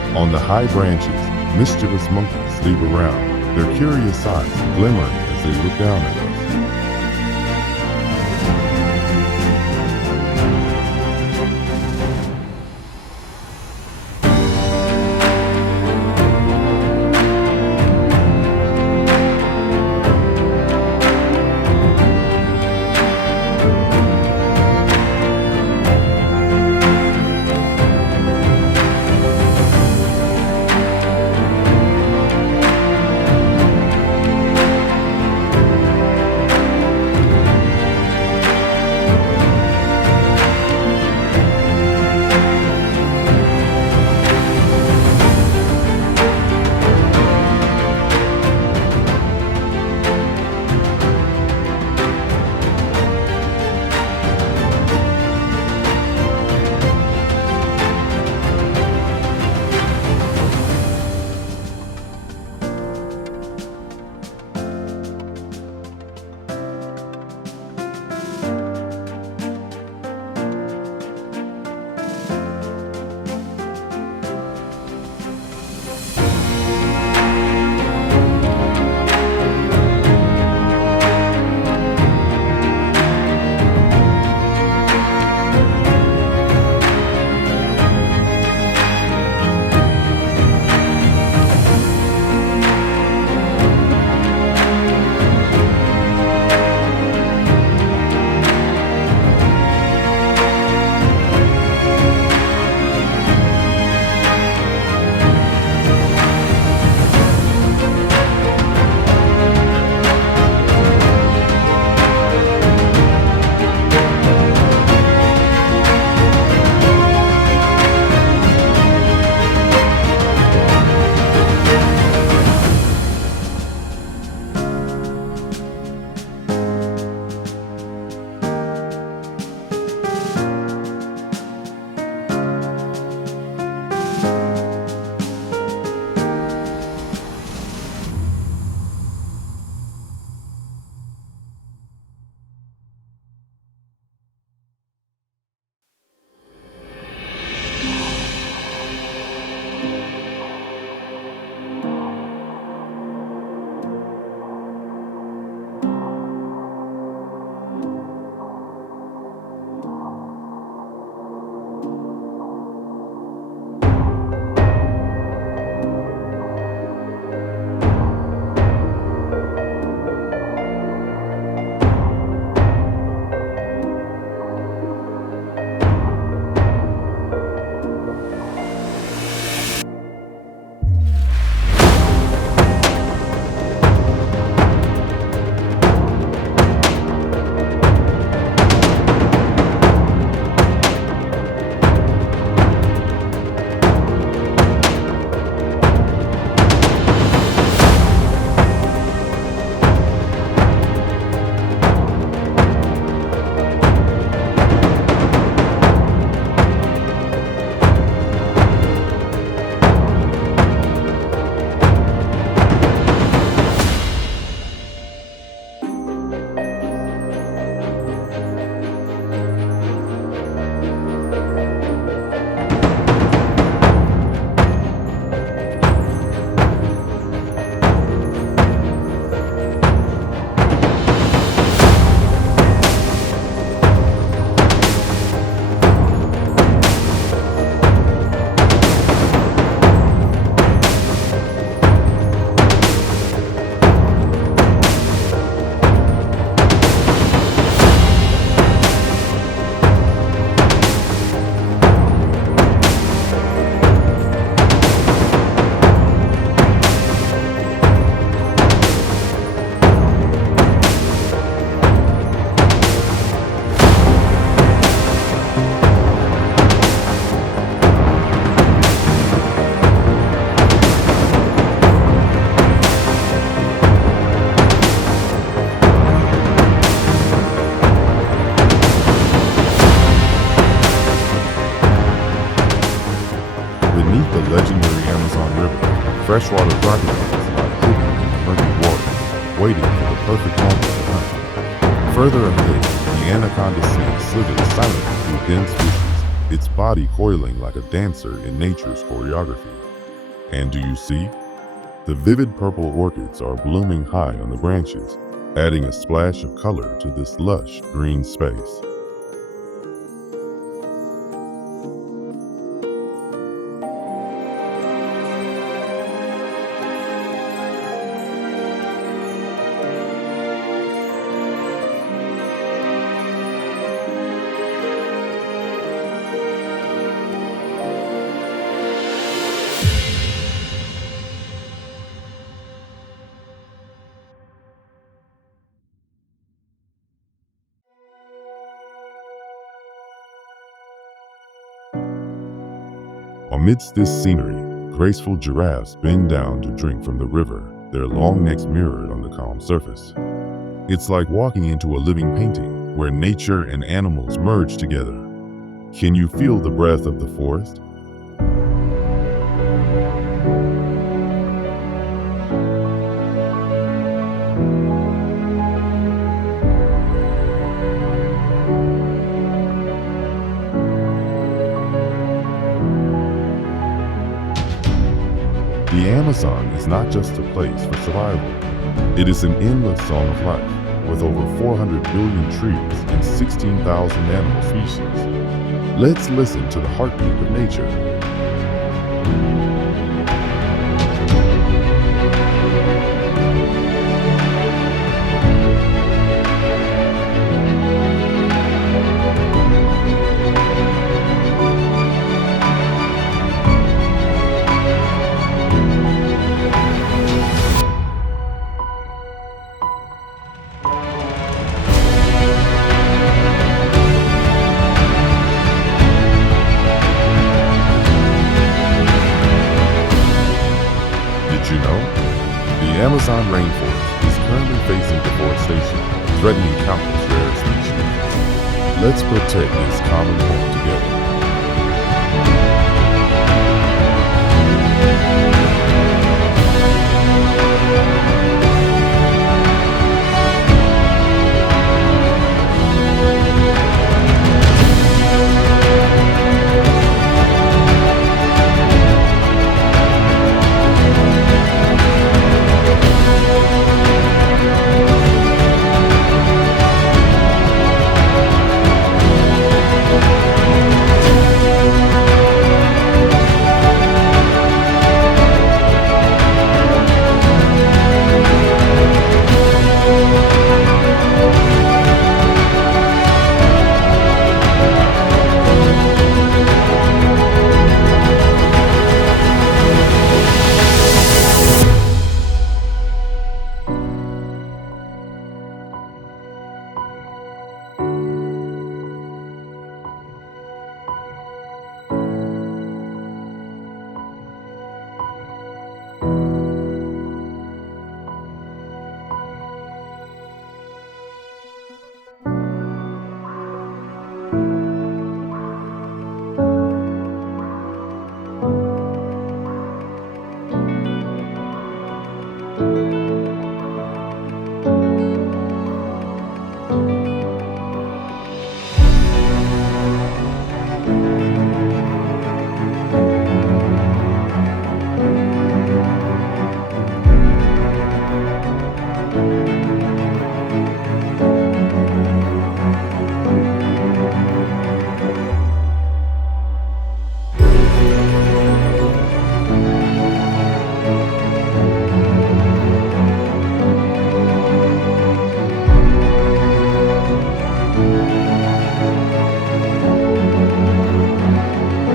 On the high branches, mischievous monkeys sleep around, their curious eyes glimmering as they look down at us. Freshwater crocodiles lie hidden in murky water, waiting for the perfect moment to hunt. Further ahead, the anaconda snake slithers silently through dense bushes, its body coiling like a dancer in nature's choreography. And do you see? The vivid purple orchids are blooming high on the branches, adding a splash of color to this lush green space. Amidst this scenery, graceful giraffes bend down to drink from the river, their long necks mirrored on the calm surface. It's like walking into a living painting where nature and animals merge together. Can you feel the breath of the forest? The Amazon is not just a place for survival. It is an endless song of life, with over 400 billion trees and 16,000 animal species. Let's listen to the heartbeat of nature. Did you know? The Amazon rainforest is currently facing deforestation, threatening countless rare species. Let's protect this common home together.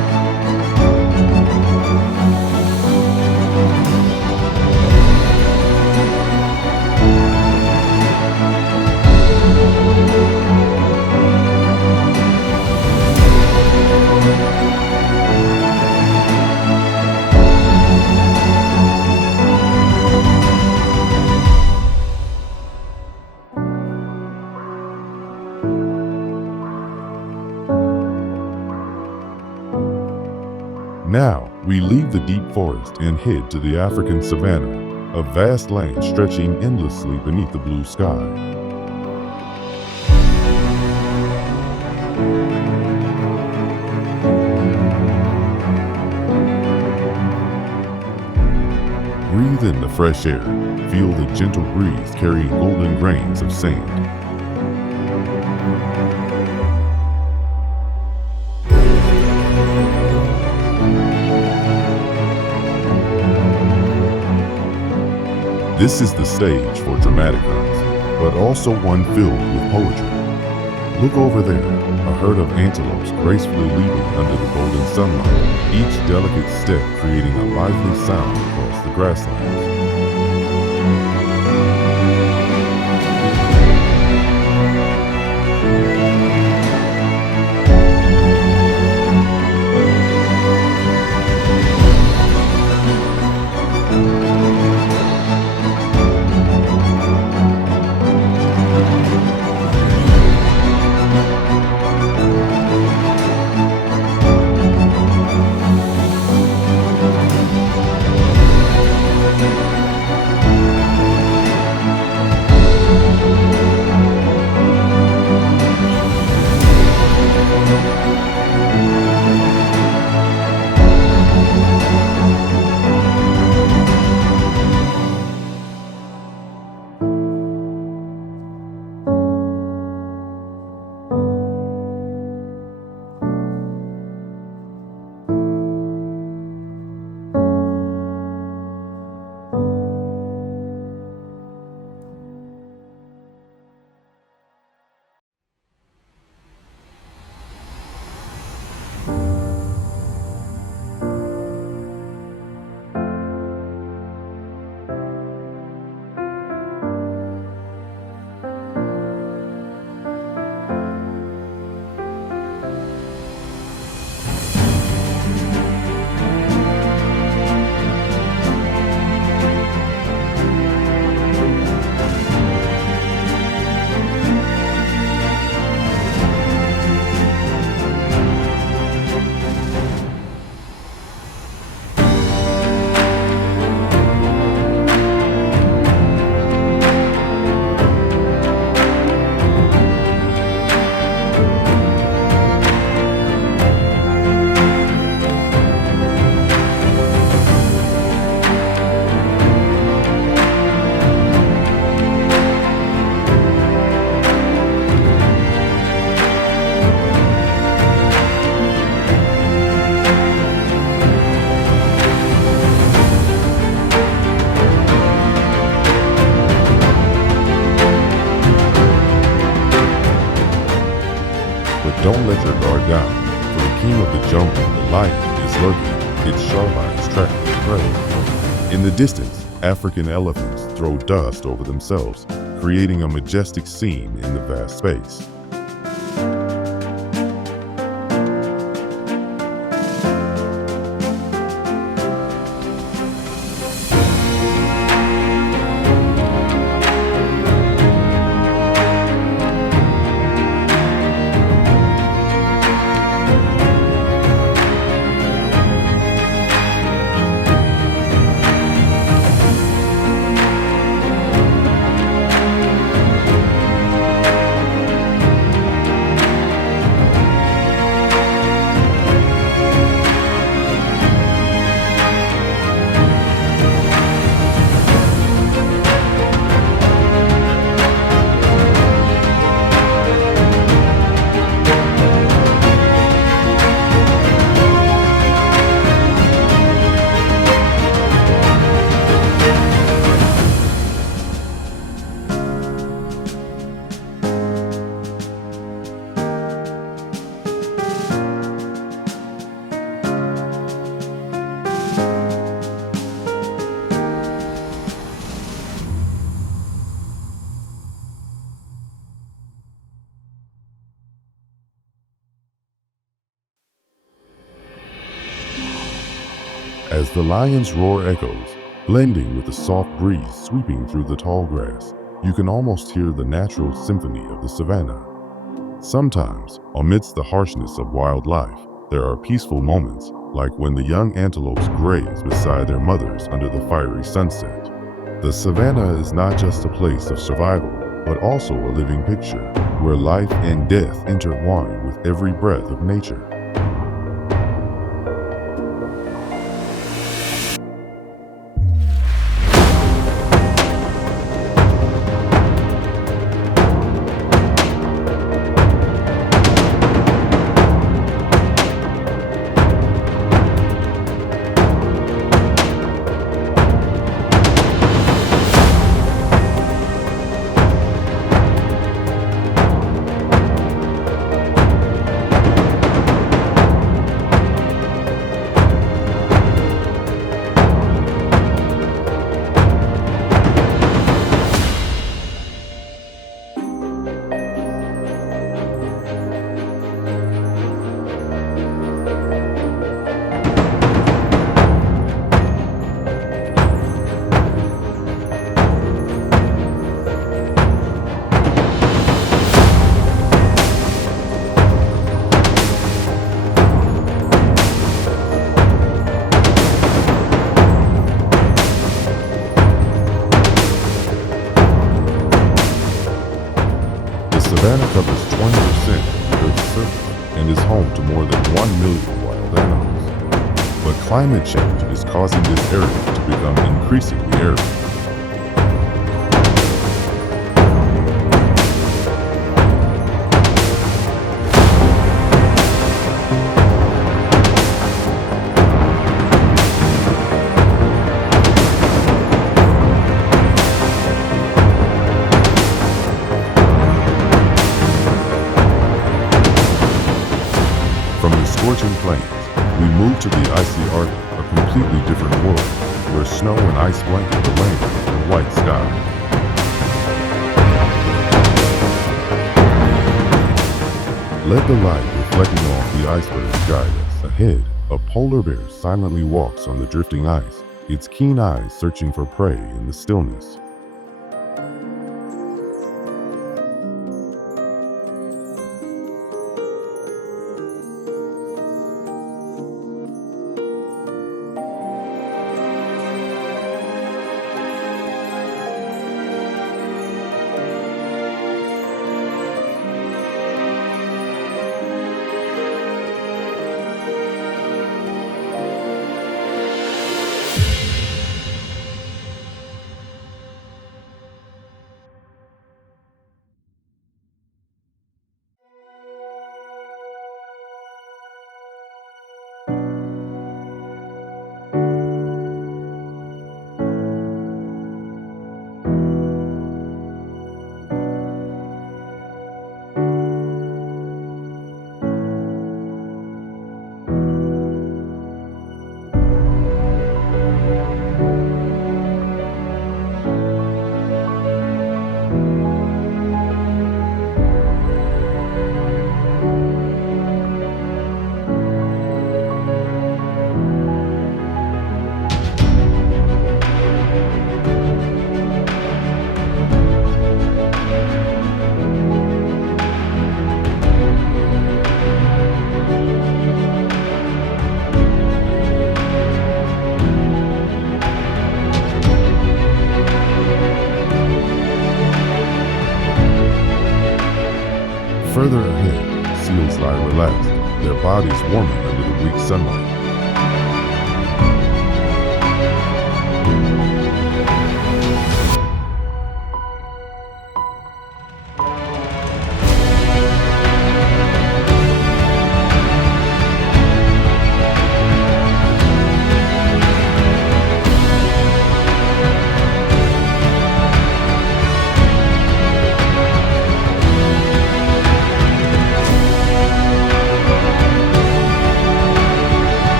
Now, we leave the deep forest and head to the African savanna, a vast land stretching endlessly beneath the blue sky. Breathe in the fresh air, feel the gentle breeze carrying golden grains of sand. This is the stage for dramatic hunts, but also one filled with poetry. Look over there, a herd of antelopes gracefully leaping under the golden sunlight, each delicate step creating a lively sound across the grasslands. Don't let your guard down. For the king of the jungle, the lion, is lurking, its sharp eyes tracking the prey. In the distance, African elephants throw dust over themselves, creating a majestic scene in the vast space. As the lion's roar echoes, blending with the soft breeze sweeping through the tall grass, you can almost hear the natural symphony of the savanna. Sometimes, amidst the harshness of wildlife, there are peaceful moments, like when the young antelopes graze beside their mothers under the fiery sunset. The savanna is not just a place of survival, but also a living picture, where life and death intertwine with every breath of nature. The savanna covers 20% of Earth's surface and is home to more than 1 million wild animals. But climate change is causing this area to become increasingly arid. From the scorching plains, we move to the icy Arctic, a completely different world, where snow and ice blanket the land with a white sky. Let the light reflecting off the icebergs guide us. Ahead, a polar bear silently walks on the drifting ice, its keen eyes searching for prey in the stillness. Further ahead, seals lie relaxed, their bodies warming under the weak sunlight.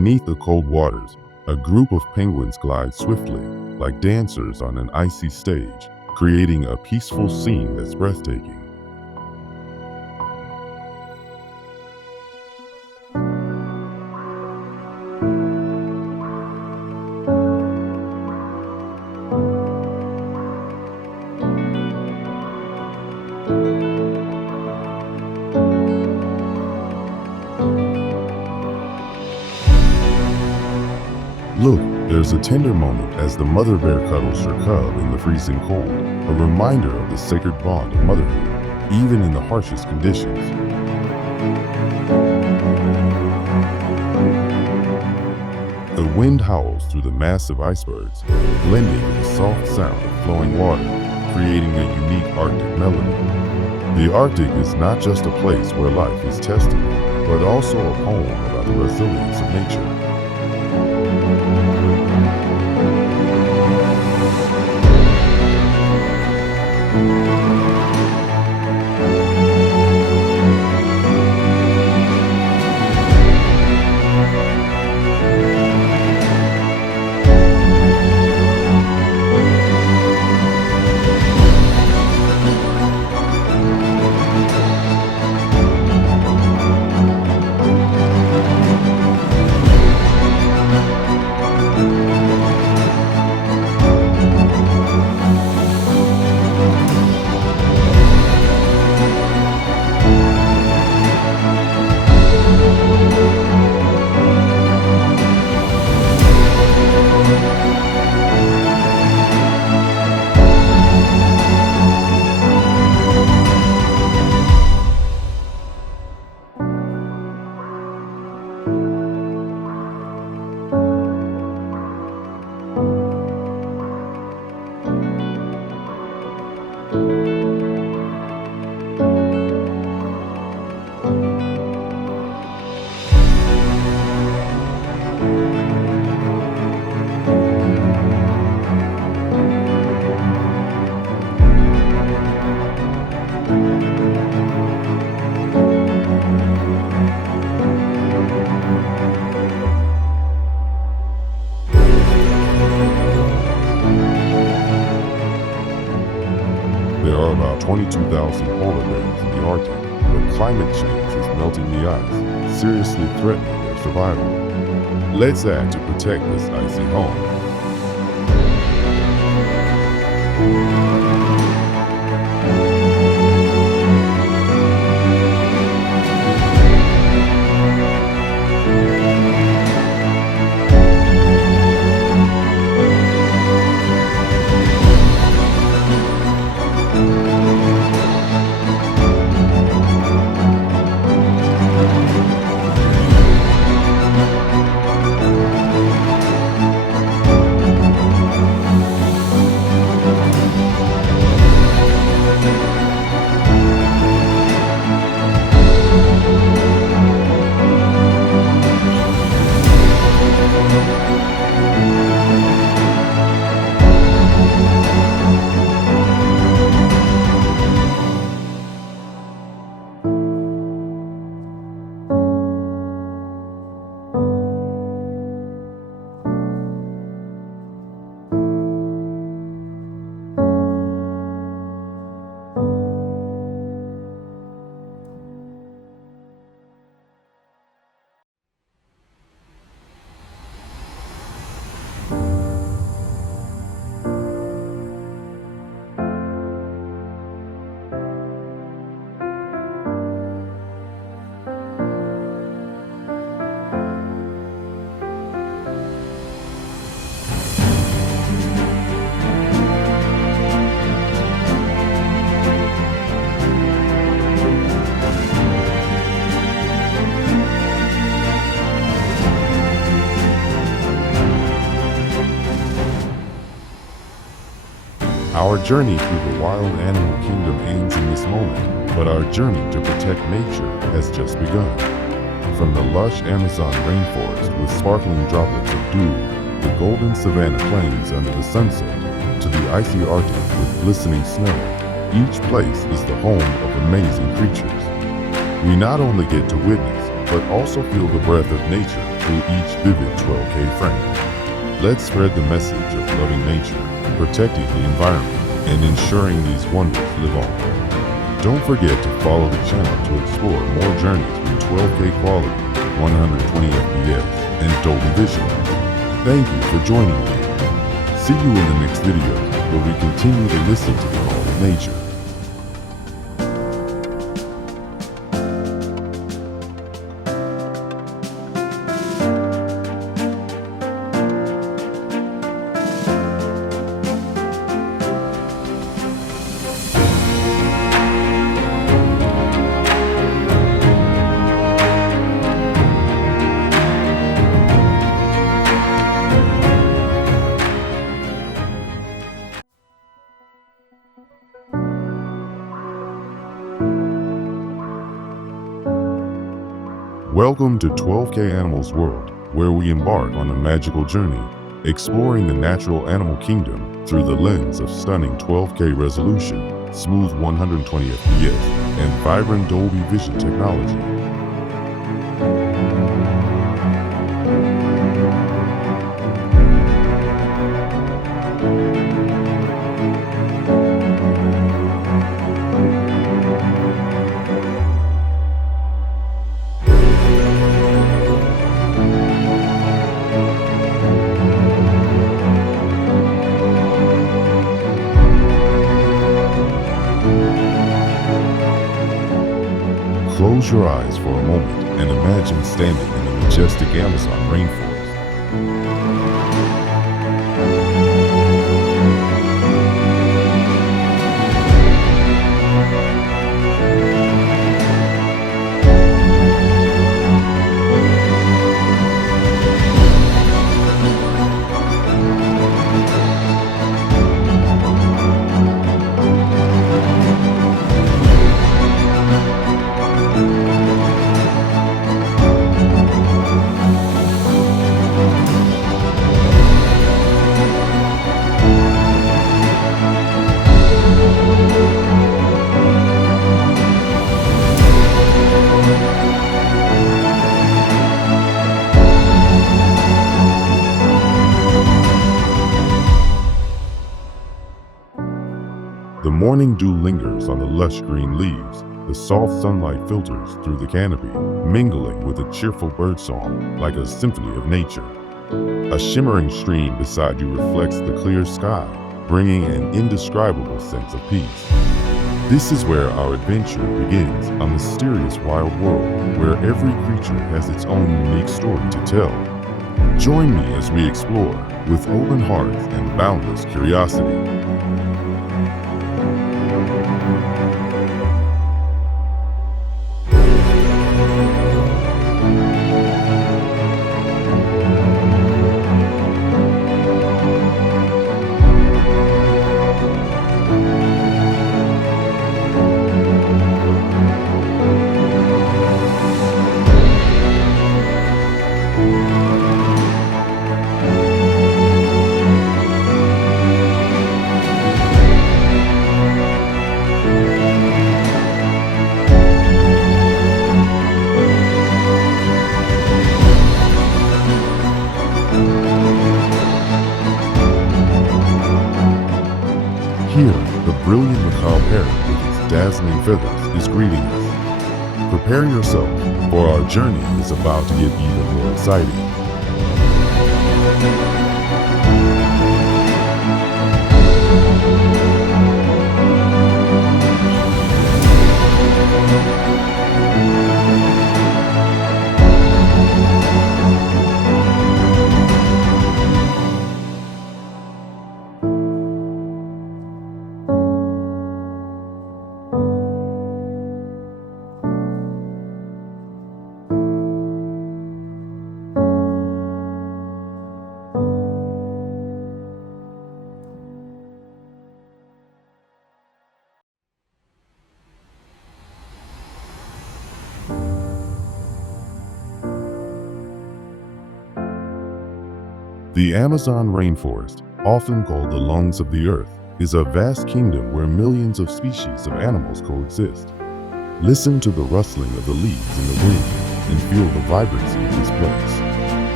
Beneath the cold waters, a group of penguins glide swiftly, like dancers on an icy stage, creating a peaceful scene that's breathtaking. Look, there's a tender moment as the mother bear cuddles her cub in the freezing cold, a reminder of the sacred bond of motherhood, even in the harshest conditions. The wind howls through the massive icebergs, blending with the soft sound of flowing water, creating a unique Arctic melody. The Arctic is not just a place where life is tested, but also a poem about the resilience of nature. There are about 22,000 polar bears in the Arctic, but climate change is melting the ice, seriously threatening their survival. Let's act to protect this icy home. Our journey through the wild animal kingdom ends in this moment, but our journey to protect nature has just begun. From the lush Amazon rainforest with sparkling droplets of dew, the golden savanna plains under the sunset, to the icy Arctic with glistening snow, each place is the home of amazing creatures. We not only get to witness, but also feel the breath of nature through each vivid 12K frame. Let's spread the message of loving nature, protecting the environment, and ensuring these wonders live on. Don't forget to follow the channel to explore more journeys with 12K quality, 120 FPS, and Dolby Vision. Thank you for joining me. See you in the next video, where we continue to listen to the call of nature. Welcome to 12K Animals World, where we embark on a magical journey, exploring the natural animal kingdom through the lens of stunning 12K resolution, smooth 120 FPS, and vibrant Dolby Vision technology. Close your eyes for a moment and imagine standing in the majestic Amazon rainforest. The morning dew lingers on the lush green leaves. The soft sunlight filters through the canopy, mingling with a cheerful birdsong like a symphony of nature. A shimmering stream beside you reflects the clear sky, bringing an indescribable sense of peace. This is where our adventure begins, a mysterious wild world where every creature has its own unique story to tell. Join me as we explore with open hearts and boundless curiosity. Here, the brilliant macaw parrot with its dazzling feathers is greeting us. Prepare yourself, for our journey is about to get even more exciting. The Amazon rainforest, often called the lungs of the earth, is a vast kingdom where millions of species of animals coexist. Listen to the rustling of the leaves in the wind and feel the vibrancy of this place.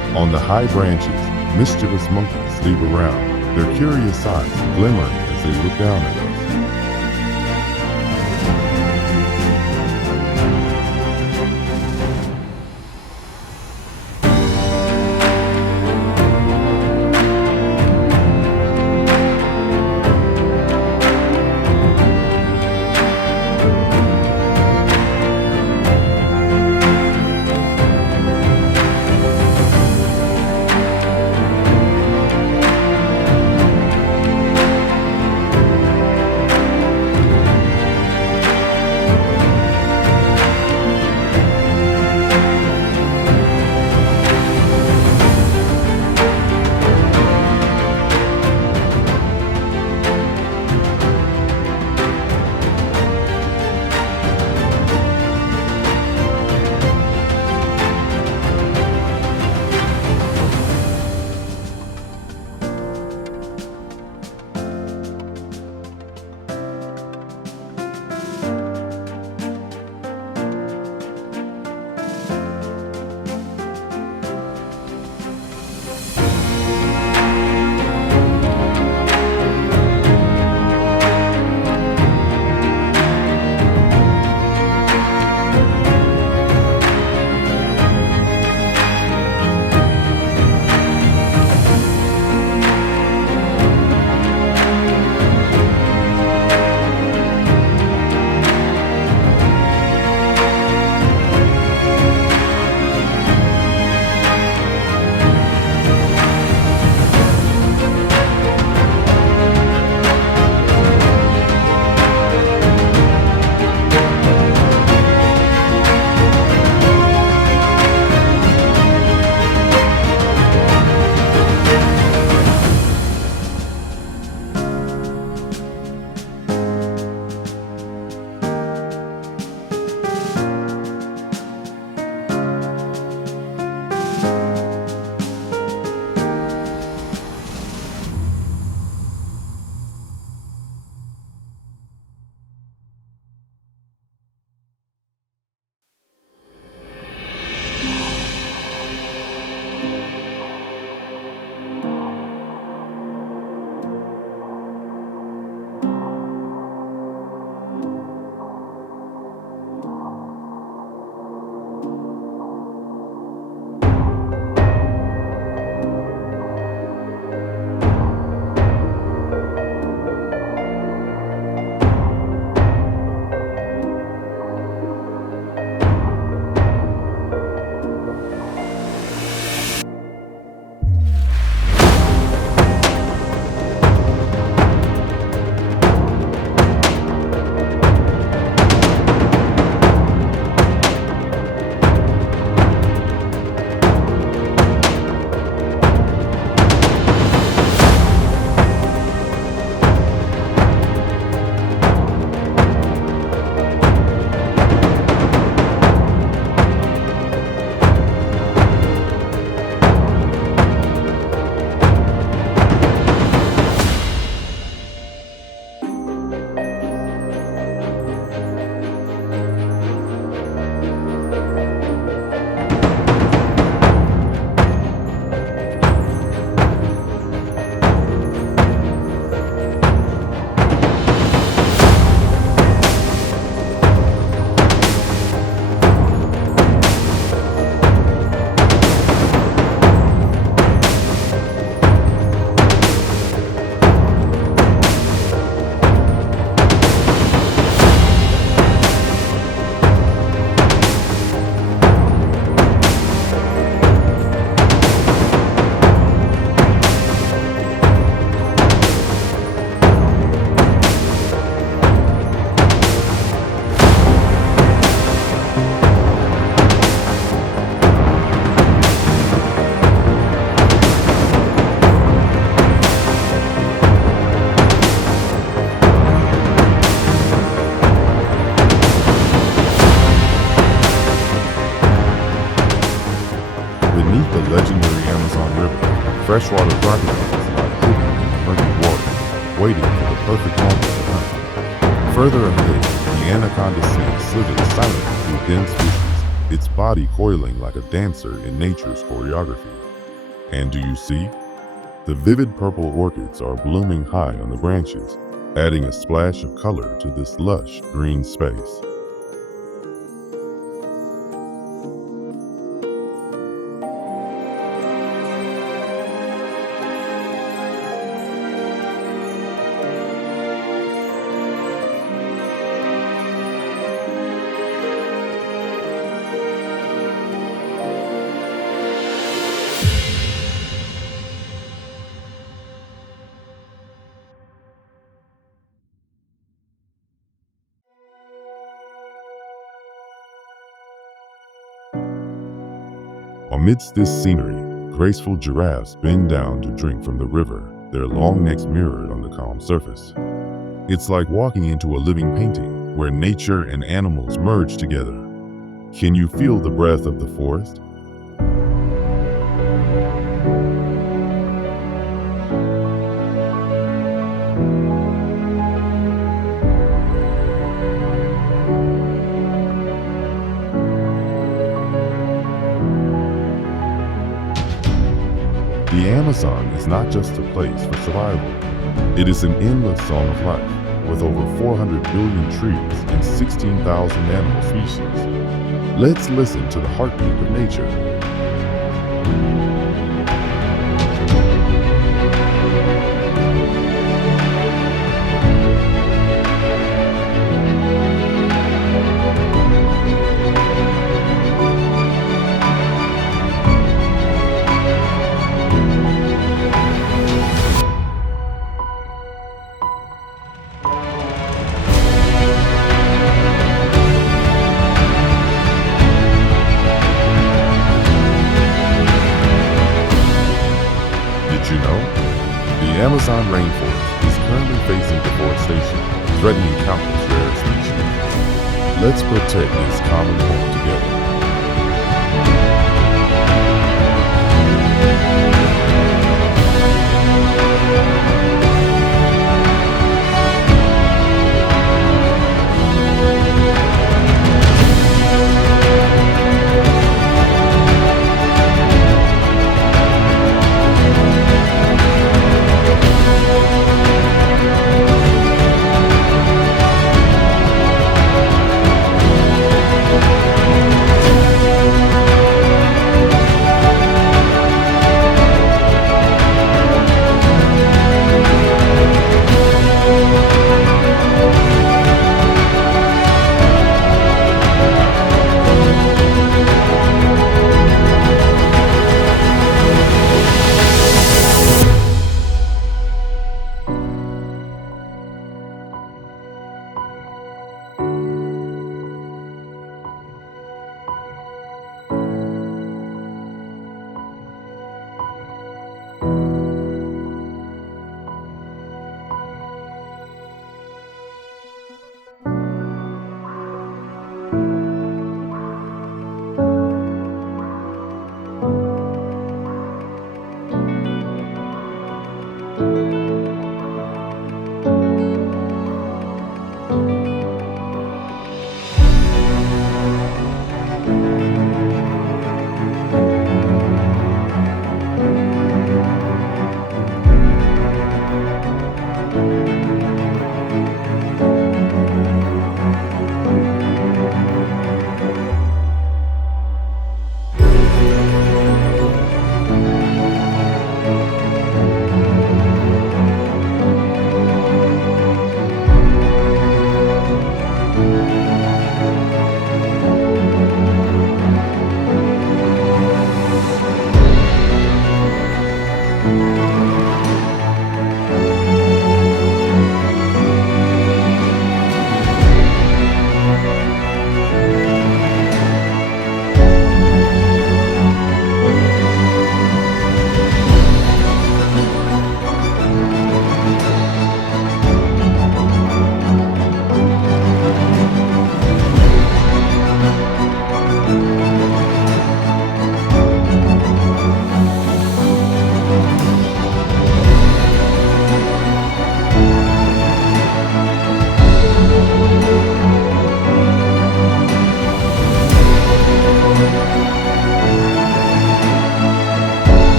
On the high branches, mischievous monkeys sleep around, their curious eyes glimmering as they look down at us. Freshwater crocodiles lie hidden in the murky water, waiting for the perfect moment to hunt. Further ahead, the anaconda snake slithers silently through dense bushes, its body coiling like a dancer in nature's choreography. And do you see? The vivid purple orchids are blooming high on the branches, adding a splash of color to this lush green space. Amidst this scenery, graceful giraffes bend down to drink from the river, their long necks mirrored on the calm surface. It's like walking into a living painting where nature and animals merge together. Can you feel the breath of the forest? The Amazon is not just a place for survival. It is an endless song of life, with over 400 billion trees and 16,000 animal species. Let's listen to the heartbeat of nature. Did you know? The Amazon rainforest is currently facing deforestation, threatening countless rare species. Let's protect this common home together.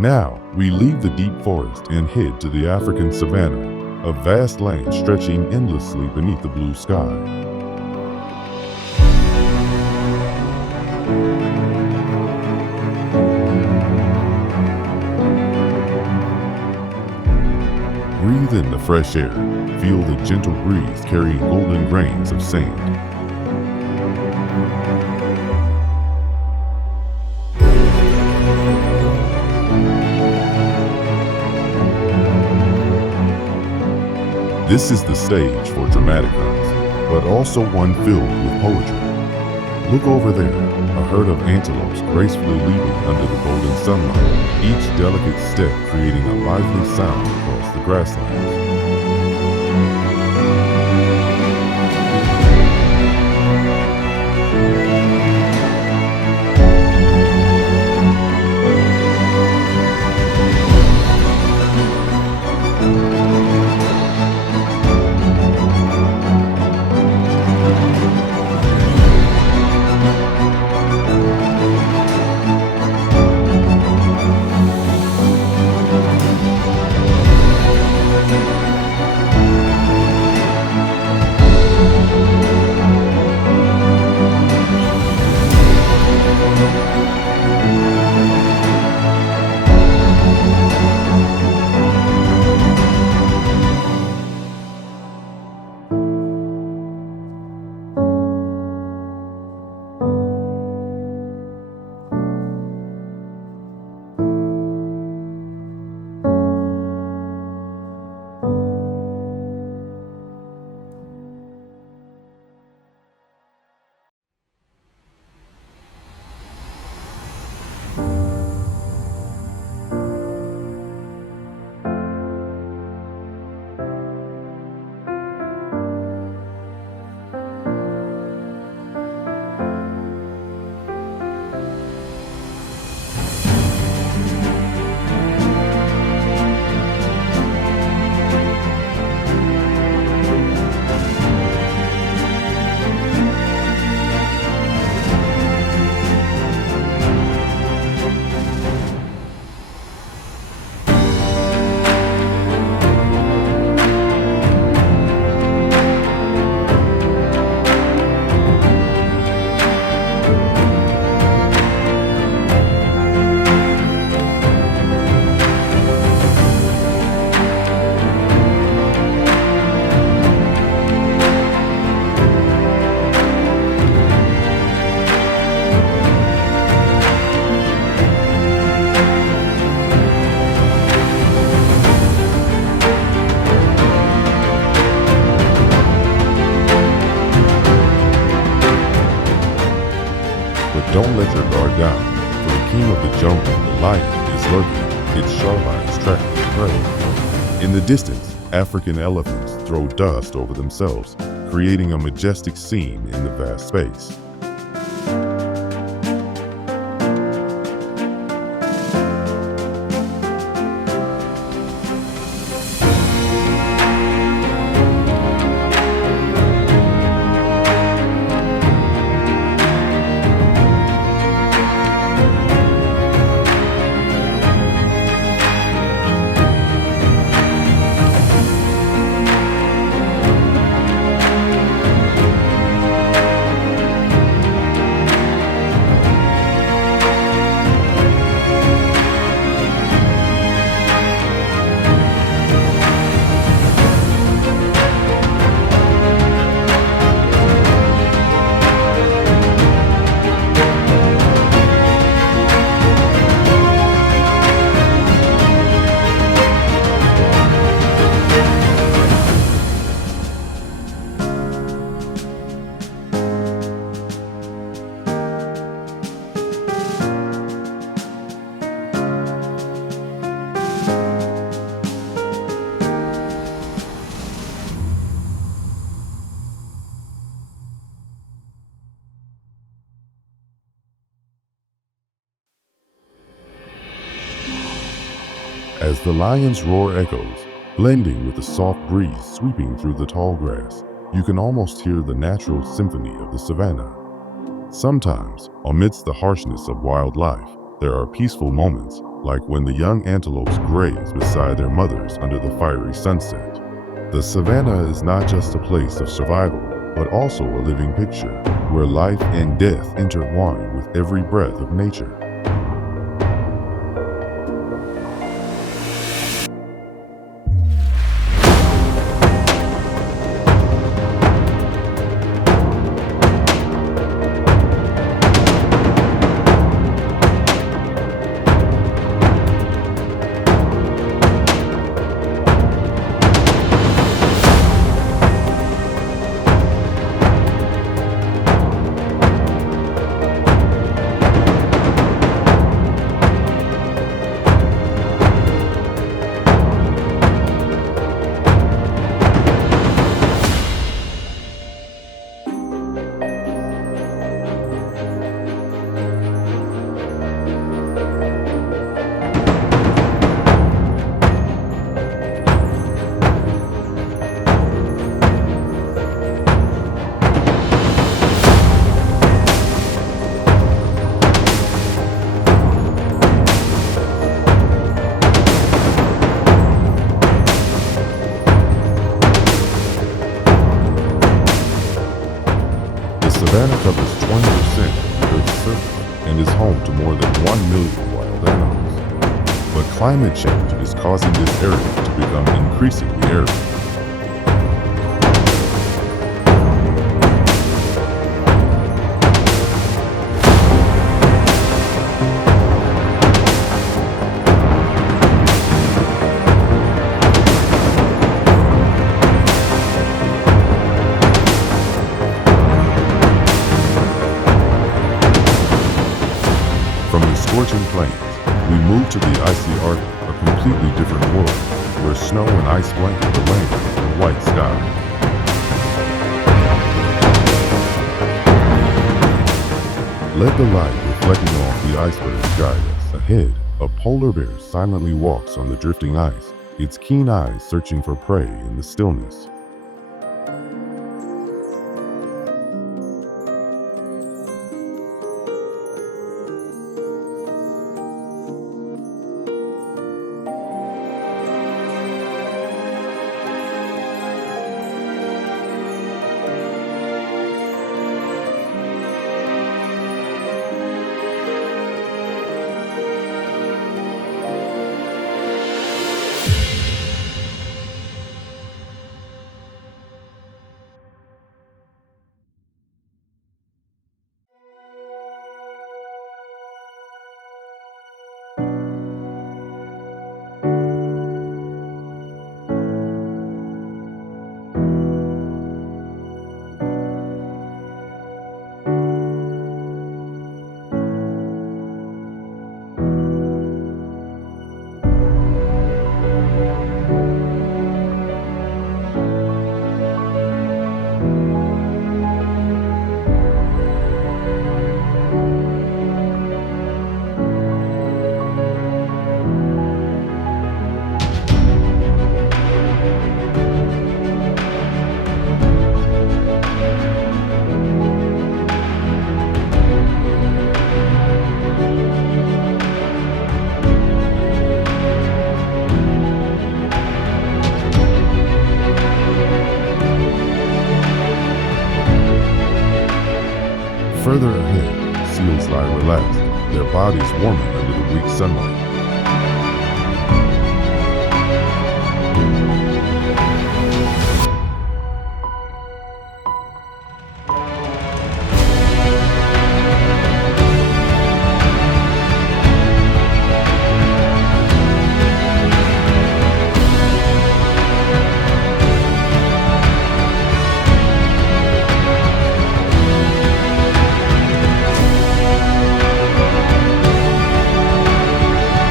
Now, we leave the deep forest and head to the African savanna, a vast land stretching endlessly beneath the blue sky. Breathe in the fresh air, feel the gentle breeze carrying golden grains of sand. This is the stage for dramatic hunts, but also one filled with poetry. Look over there, a herd of antelopes gracefully leaping under the golden sunlight, each delicate step creating a lively sound across the grasslands. Don't let your guard down, for the king of the jungle, the lion, is lurking, its sharp eyes tracking the prey. In the distance, African elephants throw dust over themselves, creating a majestic scene in the vast space. As the lion's roar echoes, blending with the soft breeze sweeping through the tall grass, you can almost hear the natural symphony of the savanna. Sometimes, amidst the harshness of wildlife, there are peaceful moments, like when the young antelopes graze beside their mothers under the fiery sunset. The savanna is not just a place of survival, but also a living picture, where life and death intertwine with every breath of nature. Savannah covers 20% of the Earth's surface and is home to more than 1 million wild animals. But climate change is causing this area to become increasingly arid. From the scorching plains, we move to the icy Arctic, a completely different world, where snow and ice blanket the land and white sky. Let the light reflecting off the icebergs guide us. Ahead, a polar bear silently walks on the drifting ice, its keen eyes searching for prey in the stillness. Further ahead, seals lie relaxed, their bodies warming under the weak sunlight.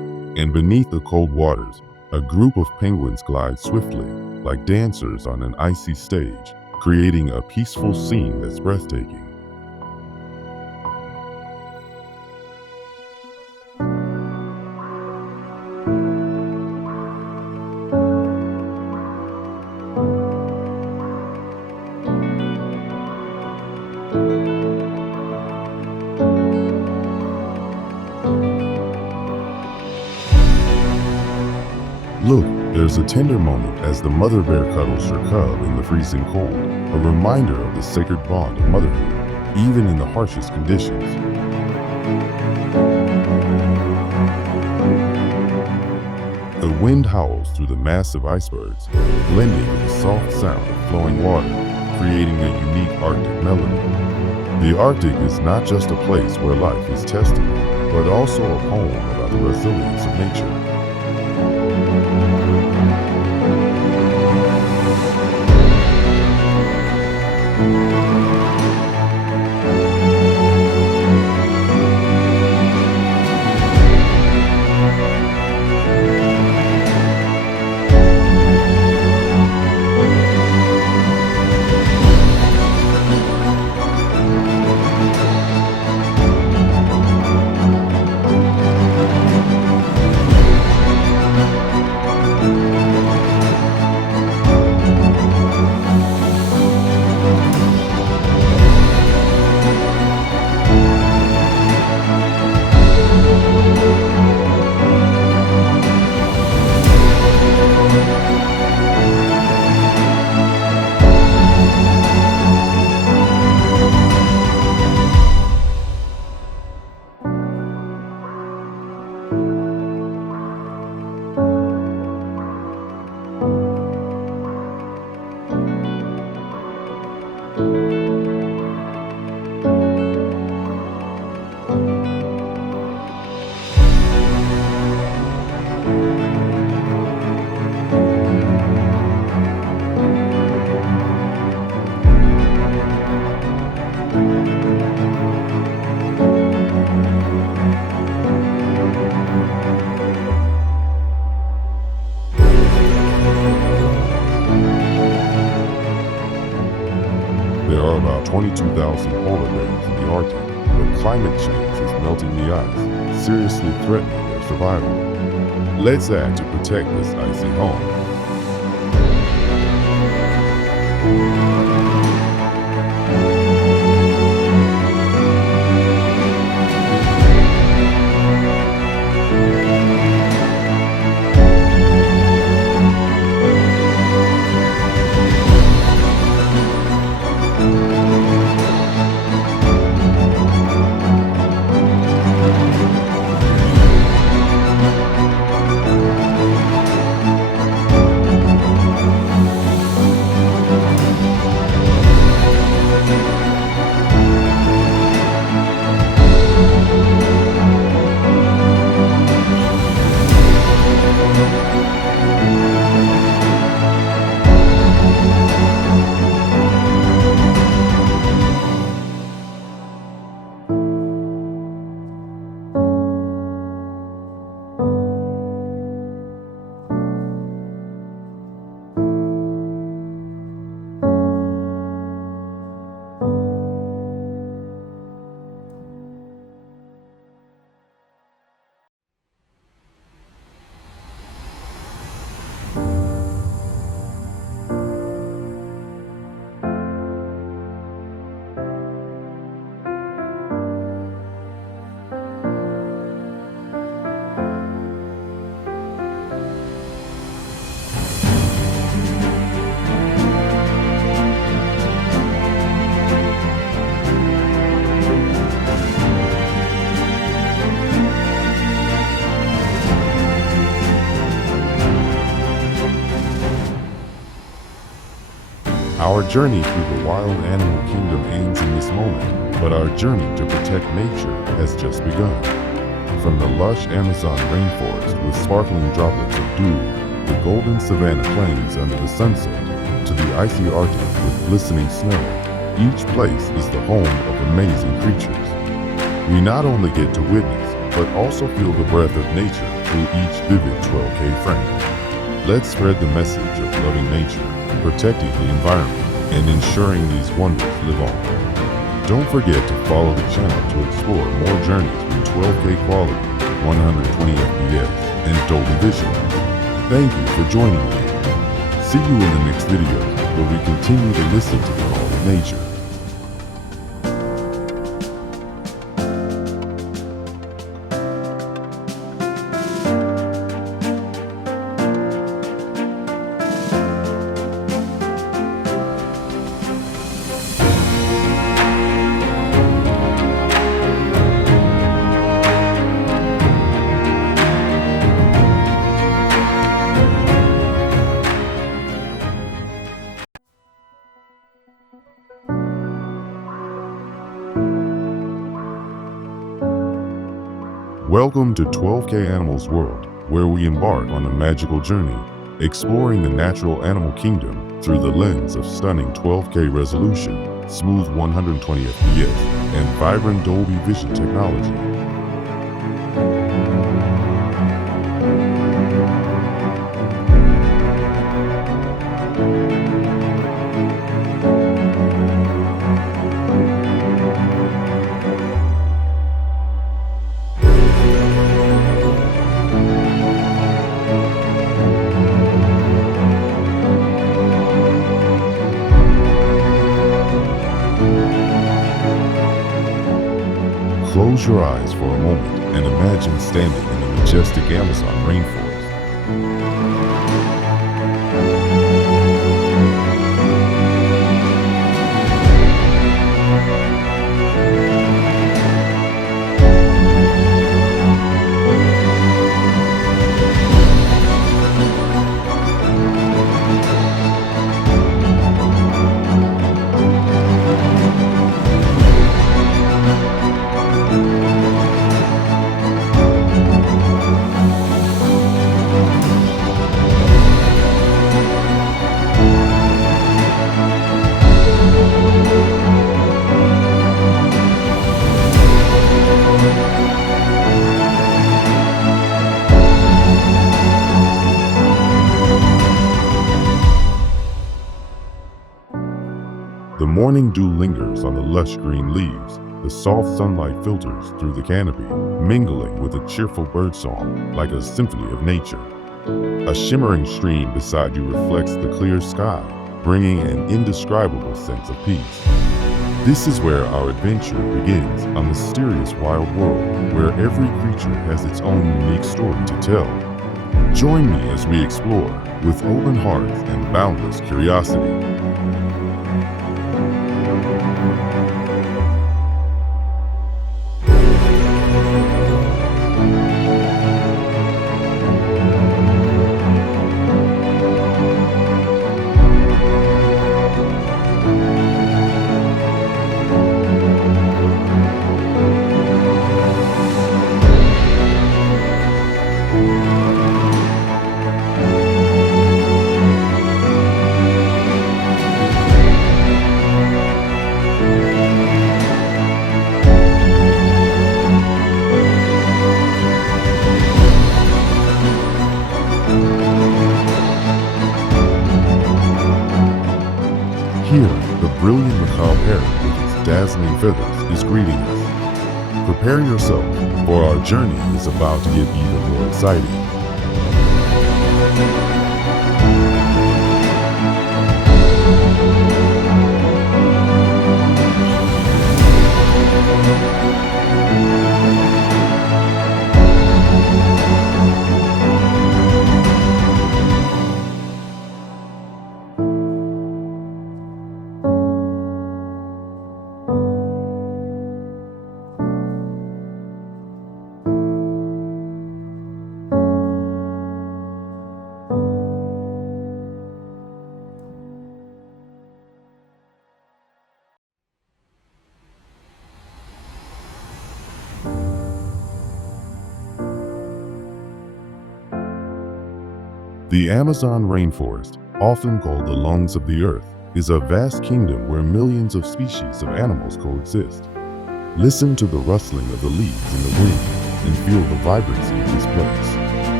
Beneath the cold waters, a group of penguins glide swiftly, like dancers on an icy stage, creating a peaceful scene that's breathtaking. Look, there's a tender moment as the mother bear cuddles her cub in the freezing cold, a reminder of the sacred bond of motherhood, even in the harshest conditions. The wind howls through the massive icebergs, blending with the soft sound of flowing water, creating a unique Arctic melody. The Arctic is not just a place where life is tested, but also a poem about the resilience of nature. There are about 22,000 polar bears in the Arctic, but climate change is melting the ice, seriously threatening their survival. Let's act to protect this icy home. Our journey through the wild animal kingdom ends in this moment, but our journey to protect nature has just begun. From the lush Amazon rainforest with sparkling droplets of dew, the golden savanna plains under the sunset, to the icy Arctic with glistening snow, each place is the home of amazing creatures. We not only get to witness, but also feel the breath of nature through each vivid 12K frame. Let's spread the message of loving nature, protecting the environment, and ensuring these wonders live on. Don't forget to follow the channel to explore more journeys with 12K quality, 120 FPS, and Dolby Vision. Thank you for joining me. See you in the next video, where we continue to listen to the call of nature. Welcome to 12K Animals World, where we embark on a magical journey, exploring the natural animal kingdom through the lens of stunning 12K resolution, smooth 120 FPS, and vibrant Dolby Vision technology. Close your eyes for a moment and imagine standing in the majestic Amazon rainforest. The morning dew lingers on the lush green leaves. The soft sunlight filters through the canopy, mingling with a cheerful birdsong like a symphony of nature. A shimmering stream beside you reflects the clear sky, bringing an indescribable sense of peace. This is where our adventure begins, a mysterious wild world where every creature has its own unique story to tell. Join me as we explore with open hearts and boundless curiosity. Here, the brilliant macaw parrot with its dazzling feathers is greeting us. Prepare yourself, for our journey is about to get even more exciting. The Amazon rainforest, often called the lungs of the earth, is a vast kingdom where millions of species of animals coexist. Listen to the rustling of the leaves in the wind and feel the vibrancy of this place.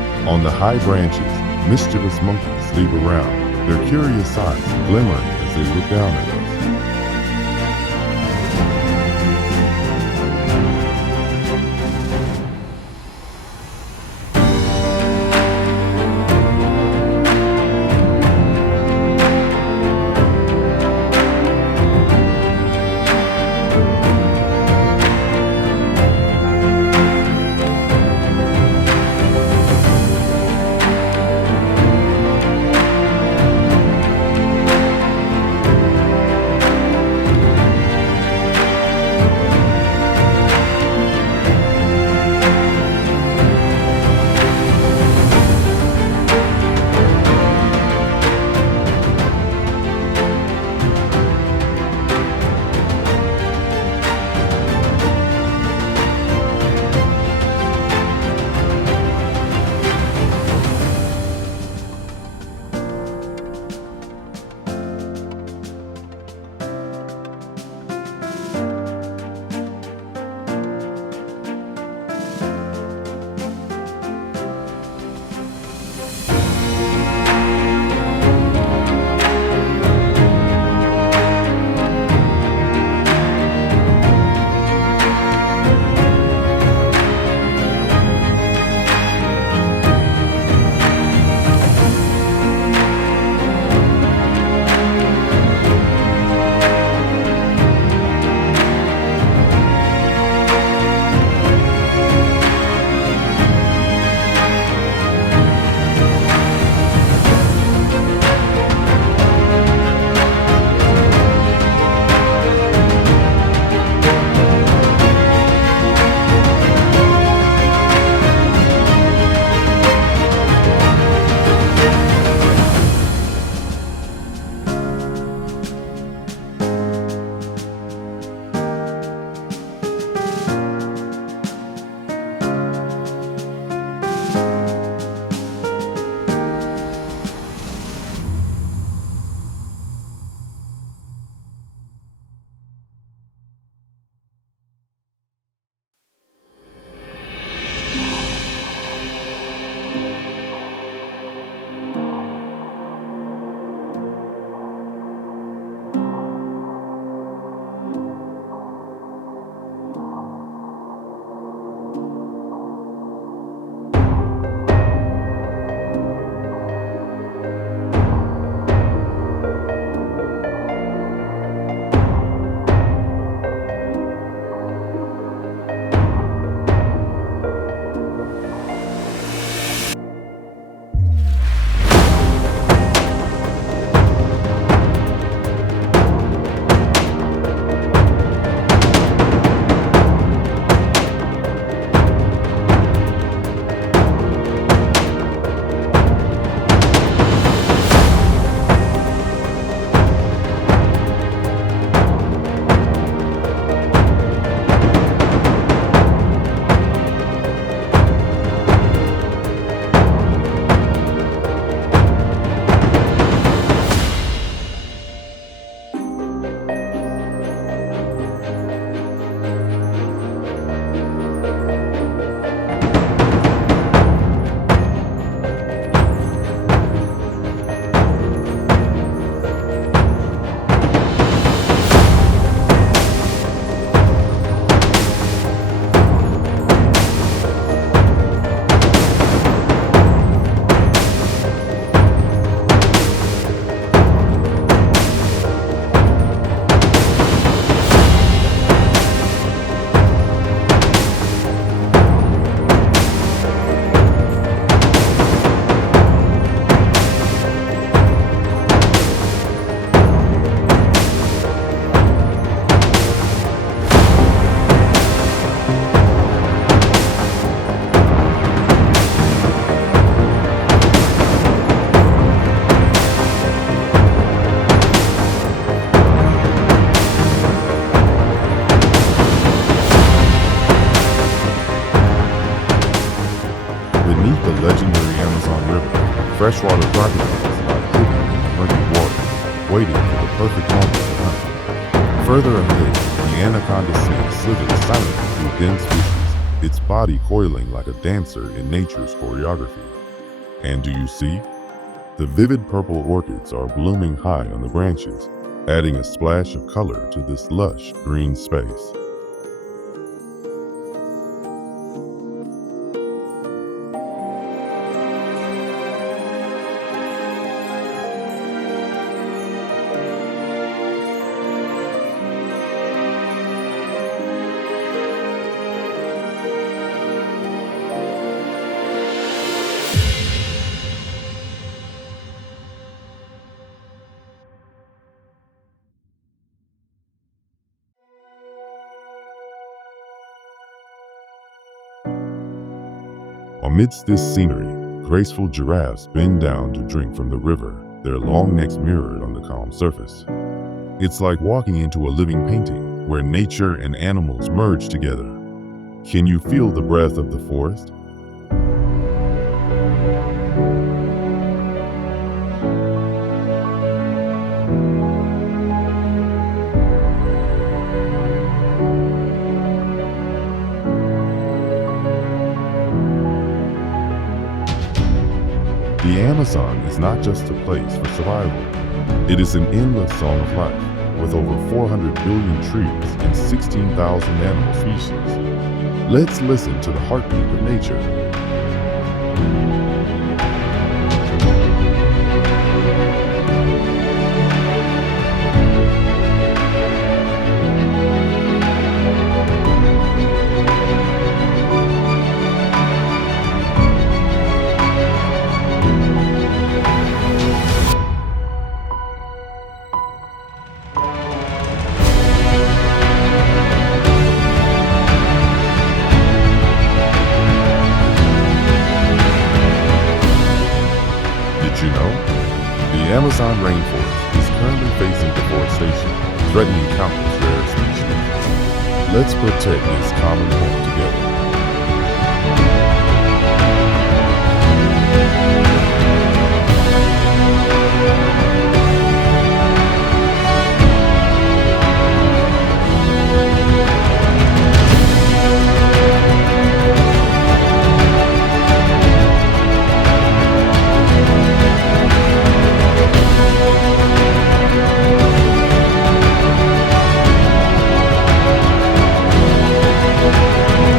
On the high branches, mischievous monkeys sleep around, their curious eyes glimmering as they look down at us. Freshwater crocodiles lie hidden in the murky water, waiting for the perfect moment to hunt. Further ahead, the anaconda snake slithers silently through dense bushes, its body coiling like a dancer in nature's choreography. And do you see? The vivid purple orchids are blooming high on the branches, adding a splash of color to this lush green space. Amidst this scenery, graceful giraffes bend down to drink from the river, their long necks mirrored on the calm surface. It's like walking into a living painting, where nature and animals merge together. Can you feel the breath of the forest? The Amazon is not just a place for survival. It is an endless song of life, with over 400 billion trees and 16,000 animal species. Let's listen to the heartbeat of nature. Did you know? The Amazon rainforest is currently facing deforestation, threatening countless rare species. Let's protect this common home together.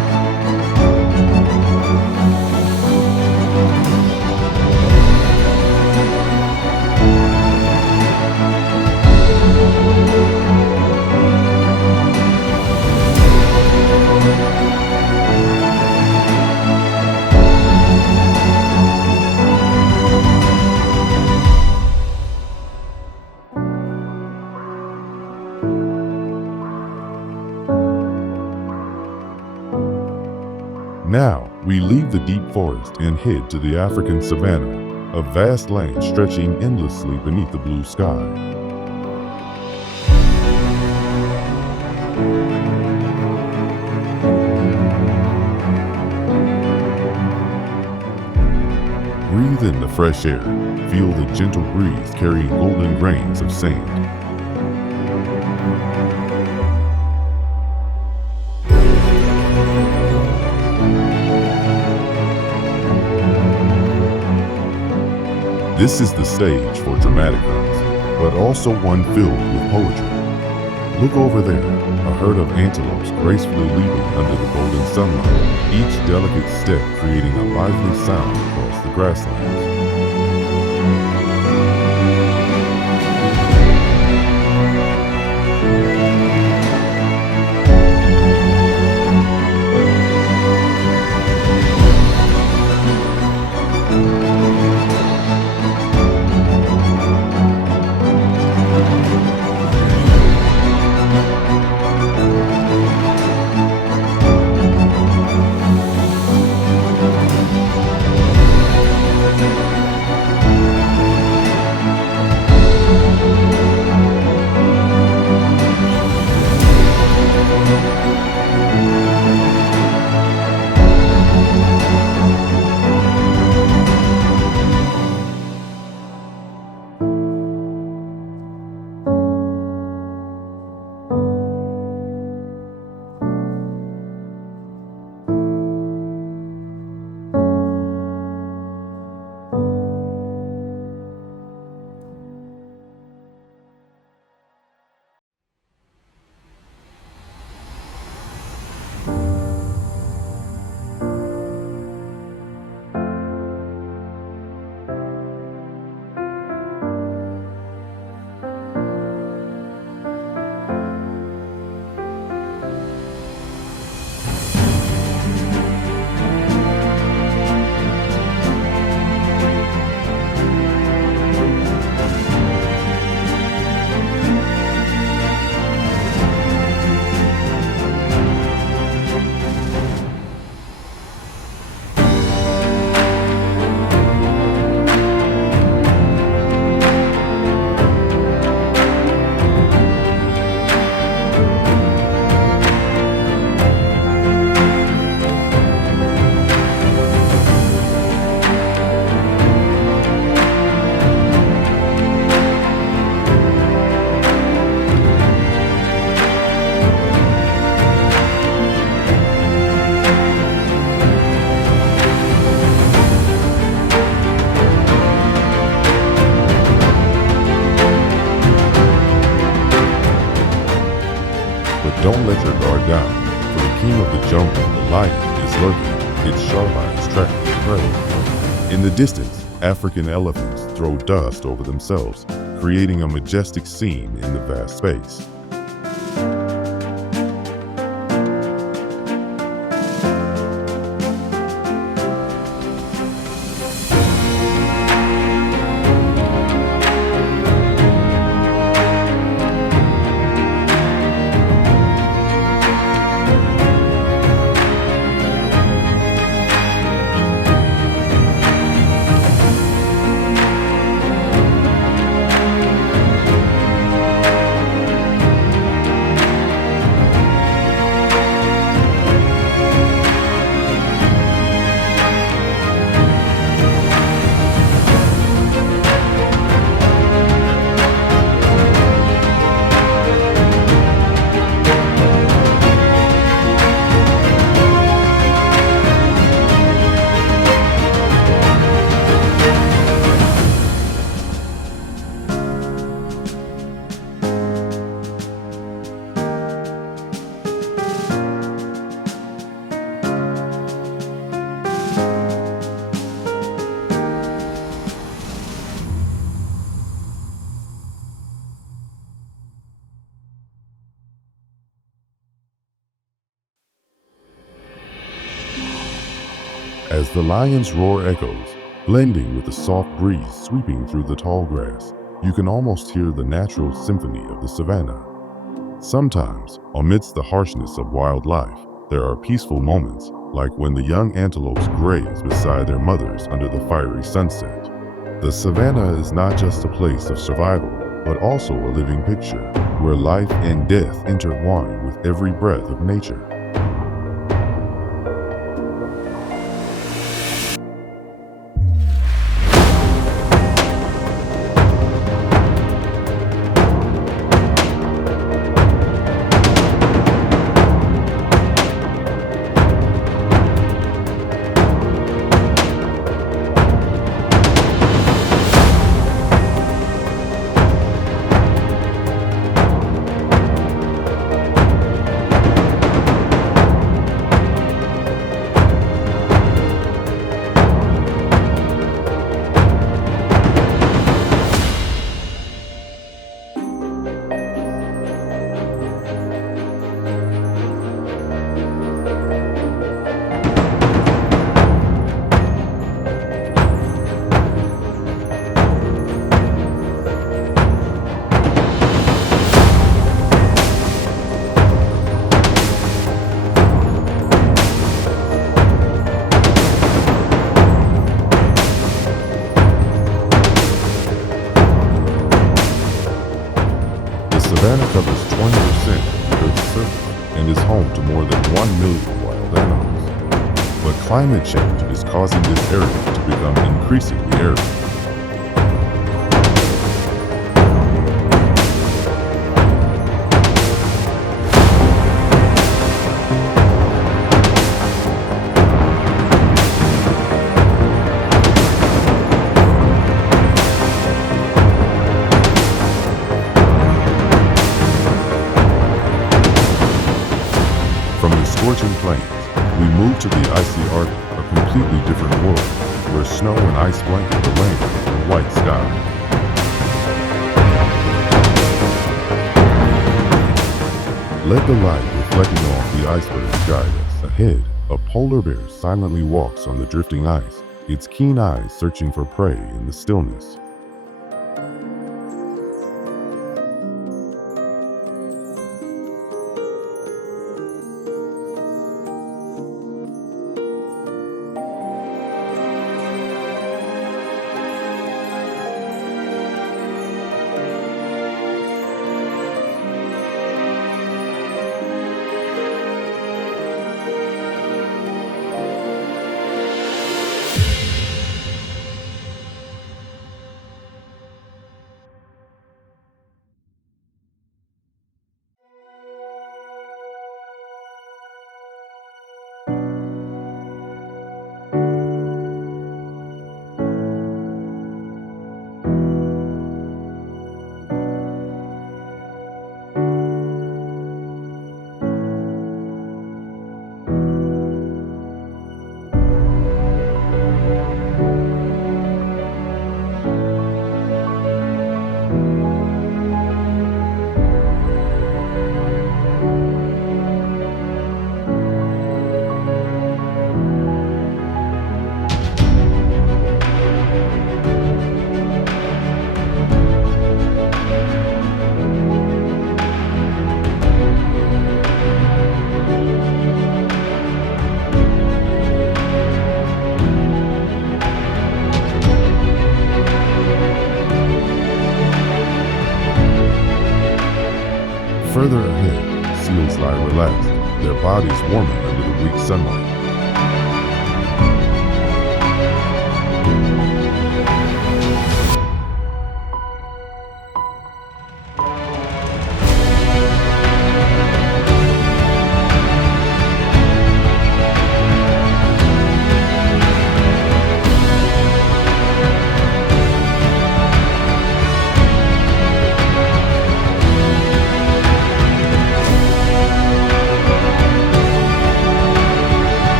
Now, we leave the deep forest and head to the African savanna, a vast land stretching endlessly beneath the blue sky. Breathe in the fresh air. Feel the gentle breeze carrying golden grains of sand. This is the stage for dramatic hunts, but also one filled with poetry. Look over there, a herd of antelopes gracefully leaping under the golden sunlight, each delicate step creating a lively sound across the grasslands. Don't let your guard down, for the king of the jungle, the lion, is lurking, its sharp eyes tracking prey. In the distance, African elephants throw dust over themselves, creating a majestic scene in the vast space. As the lion's roar echoes, blending with the soft breeze sweeping through the tall grass, you can almost hear the natural symphony of the savanna. Sometimes, amidst the harshness of wildlife, there are peaceful moments, like when the young antelopes graze beside their mothers under the fiery sunset. The savanna is not just a place of survival, but also a living picture, where life and death intertwine with every breath of nature. Savannah covers 20% of the Earth's surface and is home to more than 1 million wild animals. But climate change is causing this area to become increasingly arid. From the scorching plains, we move to the icy Arctic, a completely different world, where snow and ice blanket the land and white sky. Let the light reflecting off the icebergs guide us. Ahead, a polar bear silently walks on the drifting ice, its keen eyes searching for prey in the stillness. Further ahead, seals lie relaxed, their bodies warming under the weak sunlight.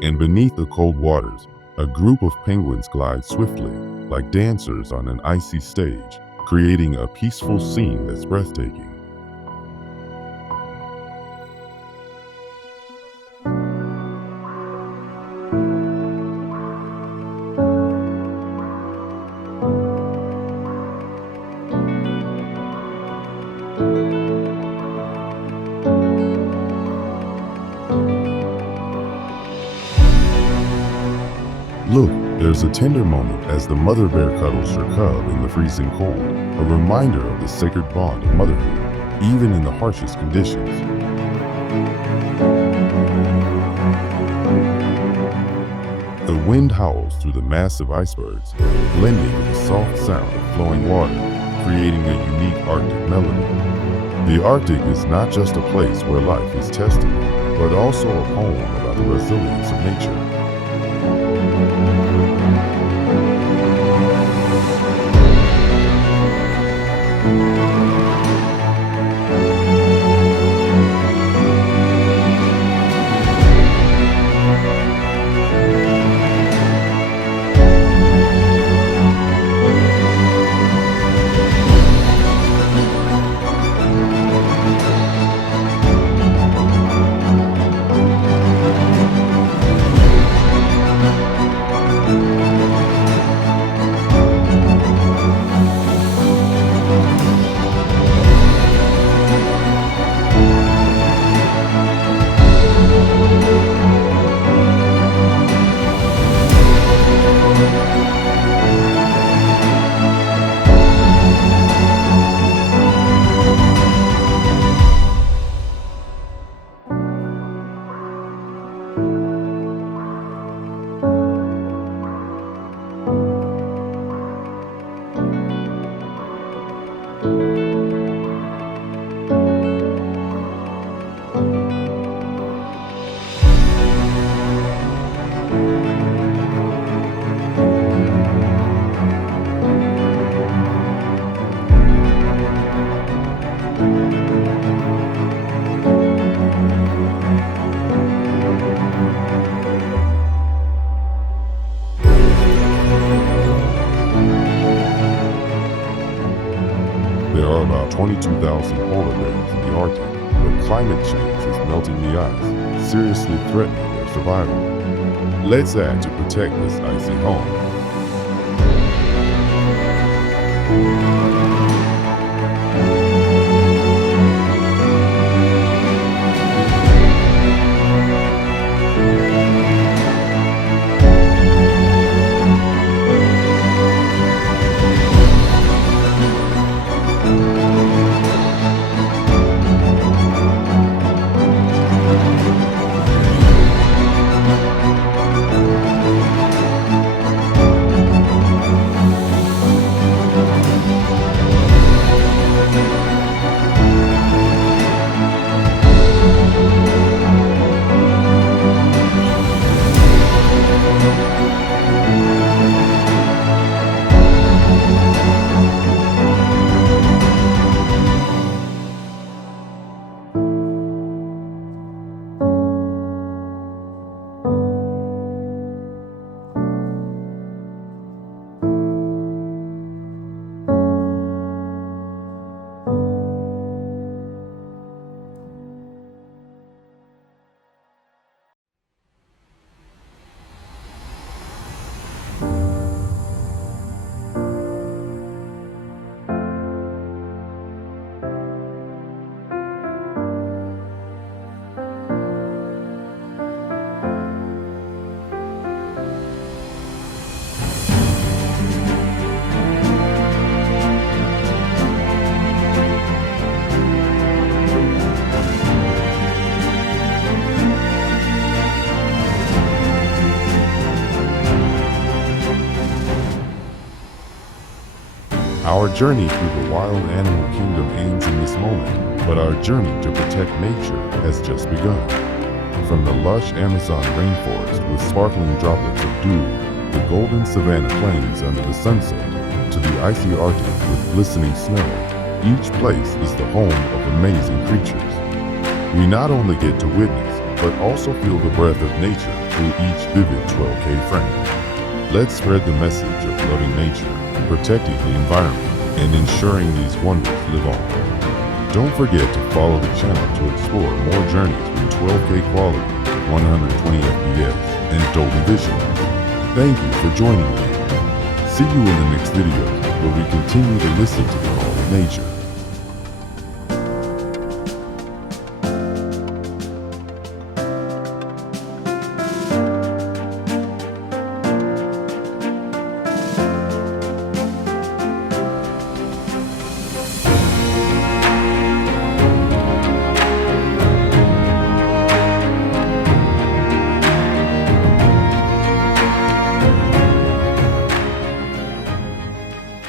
And beneath the cold waters, a group of penguins glide swiftly, like dancers on an icy stage, creating a peaceful scene that's breathtaking. Look, there's a tender moment as the mother bear cuddles her cub in the freezing cold, a reminder of the sacred bond of motherhood, even in the harshest conditions. The wind howls through the massive icebergs, blending with the soft sound of flowing water, creating a unique Arctic melody. The Arctic is not just a place where life is tested, but also a poem about the resilience of nature. There are about 22,000 polar bears in the Arctic, but climate change is melting the ice, seriously threatening their survival. Let's act to protect this icy home. Our journey through the wild animal kingdom ends in this moment, but our journey to protect nature has just begun. From the lush Amazon rainforest with sparkling droplets of dew, the golden savanna plains under the sunset, to the icy Arctic with glistening snow, each place is the home of amazing creatures. We not only get to witness, but also feel the breath of nature through each vivid 12K frame. Let's spread the message of loving nature, protecting the environment, and ensuring these wonders live on. Don't forget to follow the channel to explore more journeys with 12K quality, 120 FPS, and Dolby Vision. Thank you for joining me. See you in the next video, where we continue to listen to the call of nature.